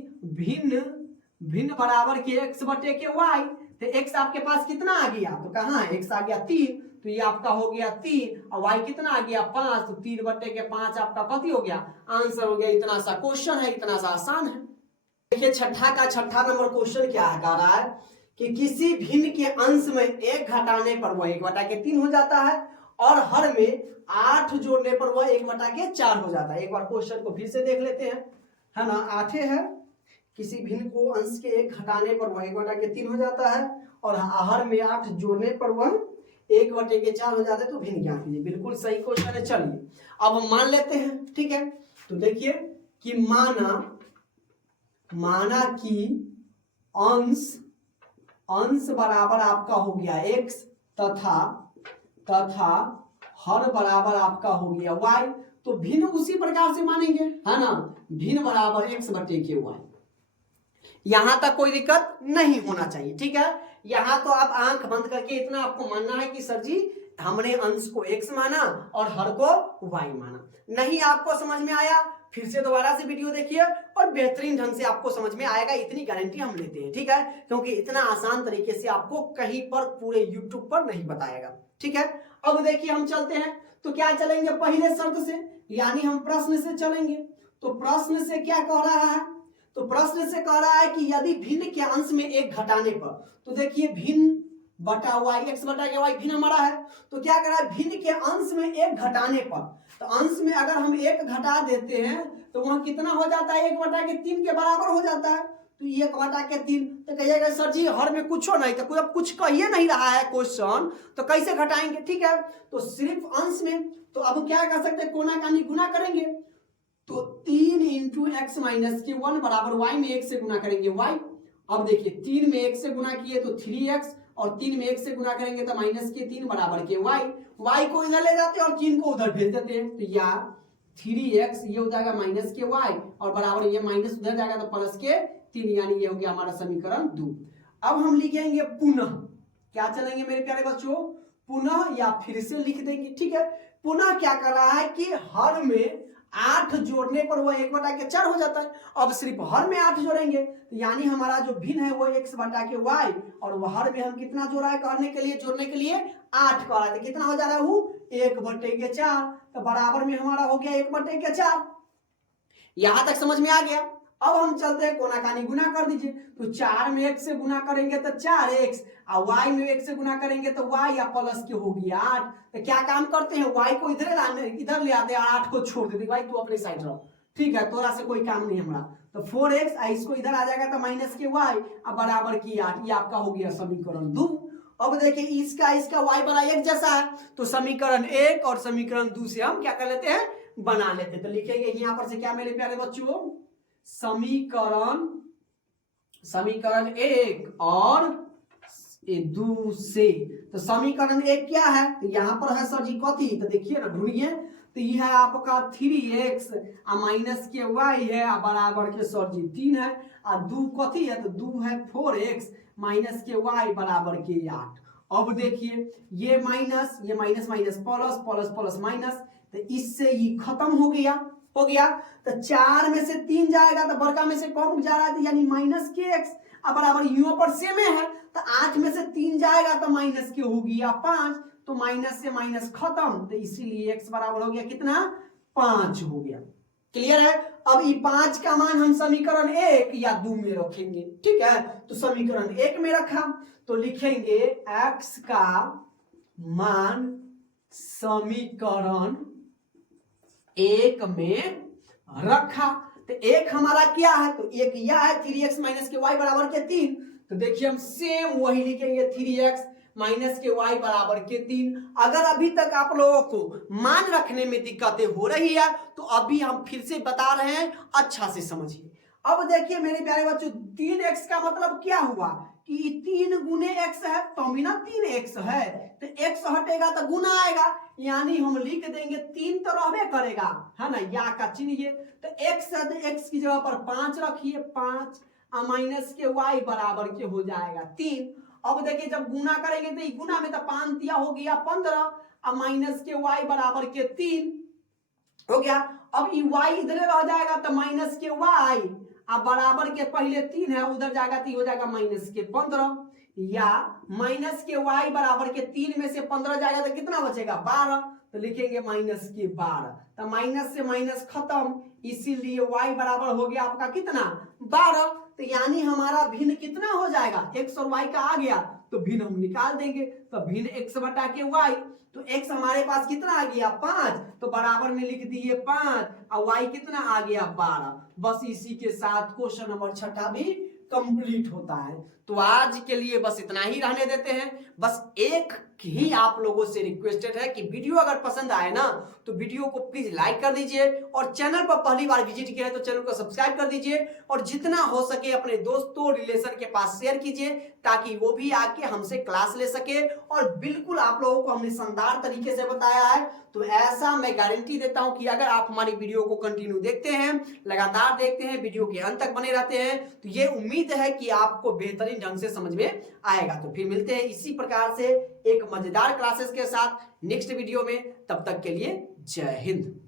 भिन्न बराबर के x बटे के y। तो x आपके पास कितना आ गया, तो कहाँ है, x आ गया 3, तो ये आपका हो गया 3, और y कितना आ गया 5। तो 3 बटे के 5 आपका कथी हो गया, आंसर हो गया। इतना सा क्वेश्चन है, इतना सा आसान है। देखिए छठा नंबर क्वेश्चन क्या है, कह रहा है कि किसी भिन्न के अंश में 1 घटाने पर वह 1/3 हो जाता है, और हर में 8 जोड़ने पर वह 1/4 हो जाता है। एक बार क्वेश्चन को फिर से देख लेते हैं, है ना। 8 है, किसी भिन्न को अंश के 1 घटाने पर वह 1/3 हो जाता है, और हर में 8 जोड़ने पर वह 1/4 हो जाता है। तो भिन्न ज्ञात कीजिए। बिल्कुल सही क्वेश्चन है। चलिए अब हम मान लेते हैं, ठीक है। तो देखिए कि माना कि अंश बराबर आपका हो गया x, तथा हर बराबर आपका हो गया y। तो भिन्न उसी प्रकार से मानेंगे, है ना, भिन्न बराबर x बटे के y। यहां तक कोई दिक्कत नहीं होना चाहिए, ठीक है। यहाँ तो आप आंख बंद करके इतना आपको मानना है कि सर जी हमने अंश को x माना और हर को y माना। नहीं आपको समझ में आया, फिर से दोबारा से वीडियो देखिए और बेहतरीन ढंग से आपको समझ में आएगा, इतनी गारंटी हम लेते हैं, ठीक है, क्योंकि इतना आसान तरीके से आपको कहीं पर पूरे यूट्यूब पर नहीं बताएगा, ठीक है। अब देखिए हम चलते हैं, तो क्या चलेंगे पहले शर्त से, यानी हम प्रश्न से चलेंगे। तो प्रश्न से क्या कह रहा है, तो प्रश्न से कह रहा है कि यदि भिन्न के अंश में एक घटाने पर, तो देखिए भिन्न बटा वाई, एक्स बटा के वाई भिन्न हमारा है, तो क्या कर रहा है भिन्न के अंश में एक घटाने पर, तो अंश में अगर हम एक घटा देते हैं तो वहां कितना हो जाता है, 1 बटा के 3 के बराबर हो जाता है। तो 1 बटा के 3, तो कहिएगा सर जी हर में कुछ नहीं, तो अब कुछ कहिए नहीं रहा है क्वेश्चन, तो कैसे घटाएंगे, ठीक है, तो सिर्फ अंश में, तो अब क्या कर सकते हैं, कोना कानी गुना करेंगे, तो 3 इंटू एक्स माइनस के 1 बराबर वाई में 1 से गुना करेंगे वाई। अब देखिए 3 में 1 से गुना किए तो 3x, और 3 में 1 से गुना करेंगे तो माइनस के 3 बराबर के y को इधर ले जाते हैं और 3 को उधर भेज देते हैं, तो या 3x ये हो जाएगा माइनस के y और बराबर ये माइनस उधर जाएगा तो प्लस के 3, यानी ये हो गया हमारा समीकरण 2। अब हम लिखेंगे पुनः, क्या चलेंगे मेरे प्यारे बच्चों, पुनः या फिर से लिख देंगे, ठीक है। पुनः क्या कर रहा है कि हर में 8 जोड़ने पर वो 1 बटा के 4 हो जाता है। अब सिर्फ हर में 8 जोड़ेंगे, तो यानी हमारा जो भिन्न है वो x बटा के y, और वो हर में हम कितना जोड़ा है करने के लिए, जोड़ने के लिए 8 कर रहा है, तो कितना हो जा रहा है वो 1 बटे के 4, तो बराबर में हमारा हो गया 1 बटे के 4। यहां तक समझ में आ गया। अब हम चलते हैं कोना कानी गुना कर दीजिए, तो 4 में 1 से गुना करेंगे तो 4x, और y में 1 से गुना करेंगे तो y या प्लस के होगी 8। तो क्या काम करते हैं, y को इधर ले आते हैं और 8 को छोड़ देते हैं, भाई तू अपनी साइड रहो, ठीक है, तोरा से कोई काम नहीं हमारा। तो 4x इसको इधर आ जाएगा तो माइनस के y अब बराबर की 8, ये आपका हो गया समीकरण 2। अब देखिए इसका y बड़ा 1 जैसा है, तो समीकरण 1 और समीकरण 2 से हम क्या कर लेते हैं, बना लेते हैं। तो लिखेंगे यहाँ पर से क्या मेरे प्यारे बच्चों, समीकरण 1 और 2 से, तो समीकरण 1 क्या है, तो यहाँ पर है सर जी कथी, तो देखिए ना ढूंढिए, तो यह है आपका 3x माइनस के y है बराबर के सर जी 3 है, और 2 कथी है, तो 2 है 4x माइनस के y बराबर के 8। अब देखिए ये minus minus plus plus plus minus, तो इससे ये खत्म हो गया, तो 4 में से 3 जाएगा तो बड़का में से कम जा रहा है, यानी माइनस के x, अब बराबर यहाँ पर सेम है, तो 8 में से 3 जाएगा तो माइनस के हो गया 5, तो माइनस से माइनस खत्म, तो इसीलिए x बराबर हो गया कितना, 5 हो गया। क्लियर है। अब ये 5 का मान हम समीकरण 1 या 2 में रखेंगे, ठीक है, तो समीकरण 1 में रखा, तो लिखेंगे x का मान समीकरण 1 में रखा, तो 1 हमारा क्या है, तो 1 यह है 3x माइनस के y बराबर के 3, तो देखिए हम सेम वही लिखेंगे 3x माइनस के y बराबर के 3। अगर अभी तक आप लोगों को मान रखने में दिक्कतें हो रही है तो अभी हम फिर से बता रहे हैं, अच्छा से समझिए। अब देखिए मेरे प्यारे बच्चों 3x का मतलब क्या हुआ कि 3 गुने x है, तो हम ना 3x है, तो x हटेगा तो गुना आएगा, यानी हम लिख देंगे 3 तो रहबे करेगा, है ना, या का चिन्ह, तो x की जगह पर 5 रखिए, 5 माइनस के y बराबर के हो जाएगा 3। अब देखिए जब गुना करेंगे तो गुना में तो 5 दिया हो गया 15 माइनस के y बराबर के 3 हो गया। अब ये y इधर रह जाएगा तो माइनस के y अब बराबर के पहले 3 है, उधर जाएगा तो हो जाएगा माइनस के 15, या माइनस के y बराबर के 3 में से 15 जाएगा तो कितना बचेगा 12, तो लिखेंगे माइनस के 12, तो माइनस से माइनस खत्म, इसीलिए y बराबर हो गया आपका कितना 12। तो यानी हमारा भिन्न कितना हो जाएगा, x और y का आ गया, तो भिन्न हम निकाल देंगे, तो भिन्न x बटा के y, तो x हमारे पास कितना आ गया 5, तो बराबर में लिख दिए 5 और y कितना आ गया 12। बस इसी के साथ क्वेश्चन नंबर 6 भी कंप्लीट होता है। तो आज के लिए बस इतना ही रहने देते हैं। बस एक ही आप लोगों से रिक्वेस्टेड है कि वीडियो अगर पसंद आए ना तो वीडियो को प्लीज लाइक कर दीजिए, और चैनल पर पहली बार विजिट किया है तो चैनल को सब्सक्राइब कर दीजिए, और जितना हो सके अपने दोस्तों रिलेशन के पास शेयर कीजिए ताकि वो भी आके हमसे क्लास ले सके। और बिल्कुल आप लोगों को हमने शानदार तरीके से बताया है, तो ऐसा मैं गारंटी देता हूं कि अगर आप हमारी वीडियो को कंटिन्यू देखते हैं, लगातार देखते हैं, वीडियो के अंत तक बने रहते हैं, तो ये उम्मीद है कि आपको बेहतरीन बेहतरीन ढंग से समझ में आएगा। तो फिर मिलते हैं इसी प्रकार से एक मजेदार क्लासेस के साथ नेक्स्ट वीडियो में। तब तक के लिए जय हिंद।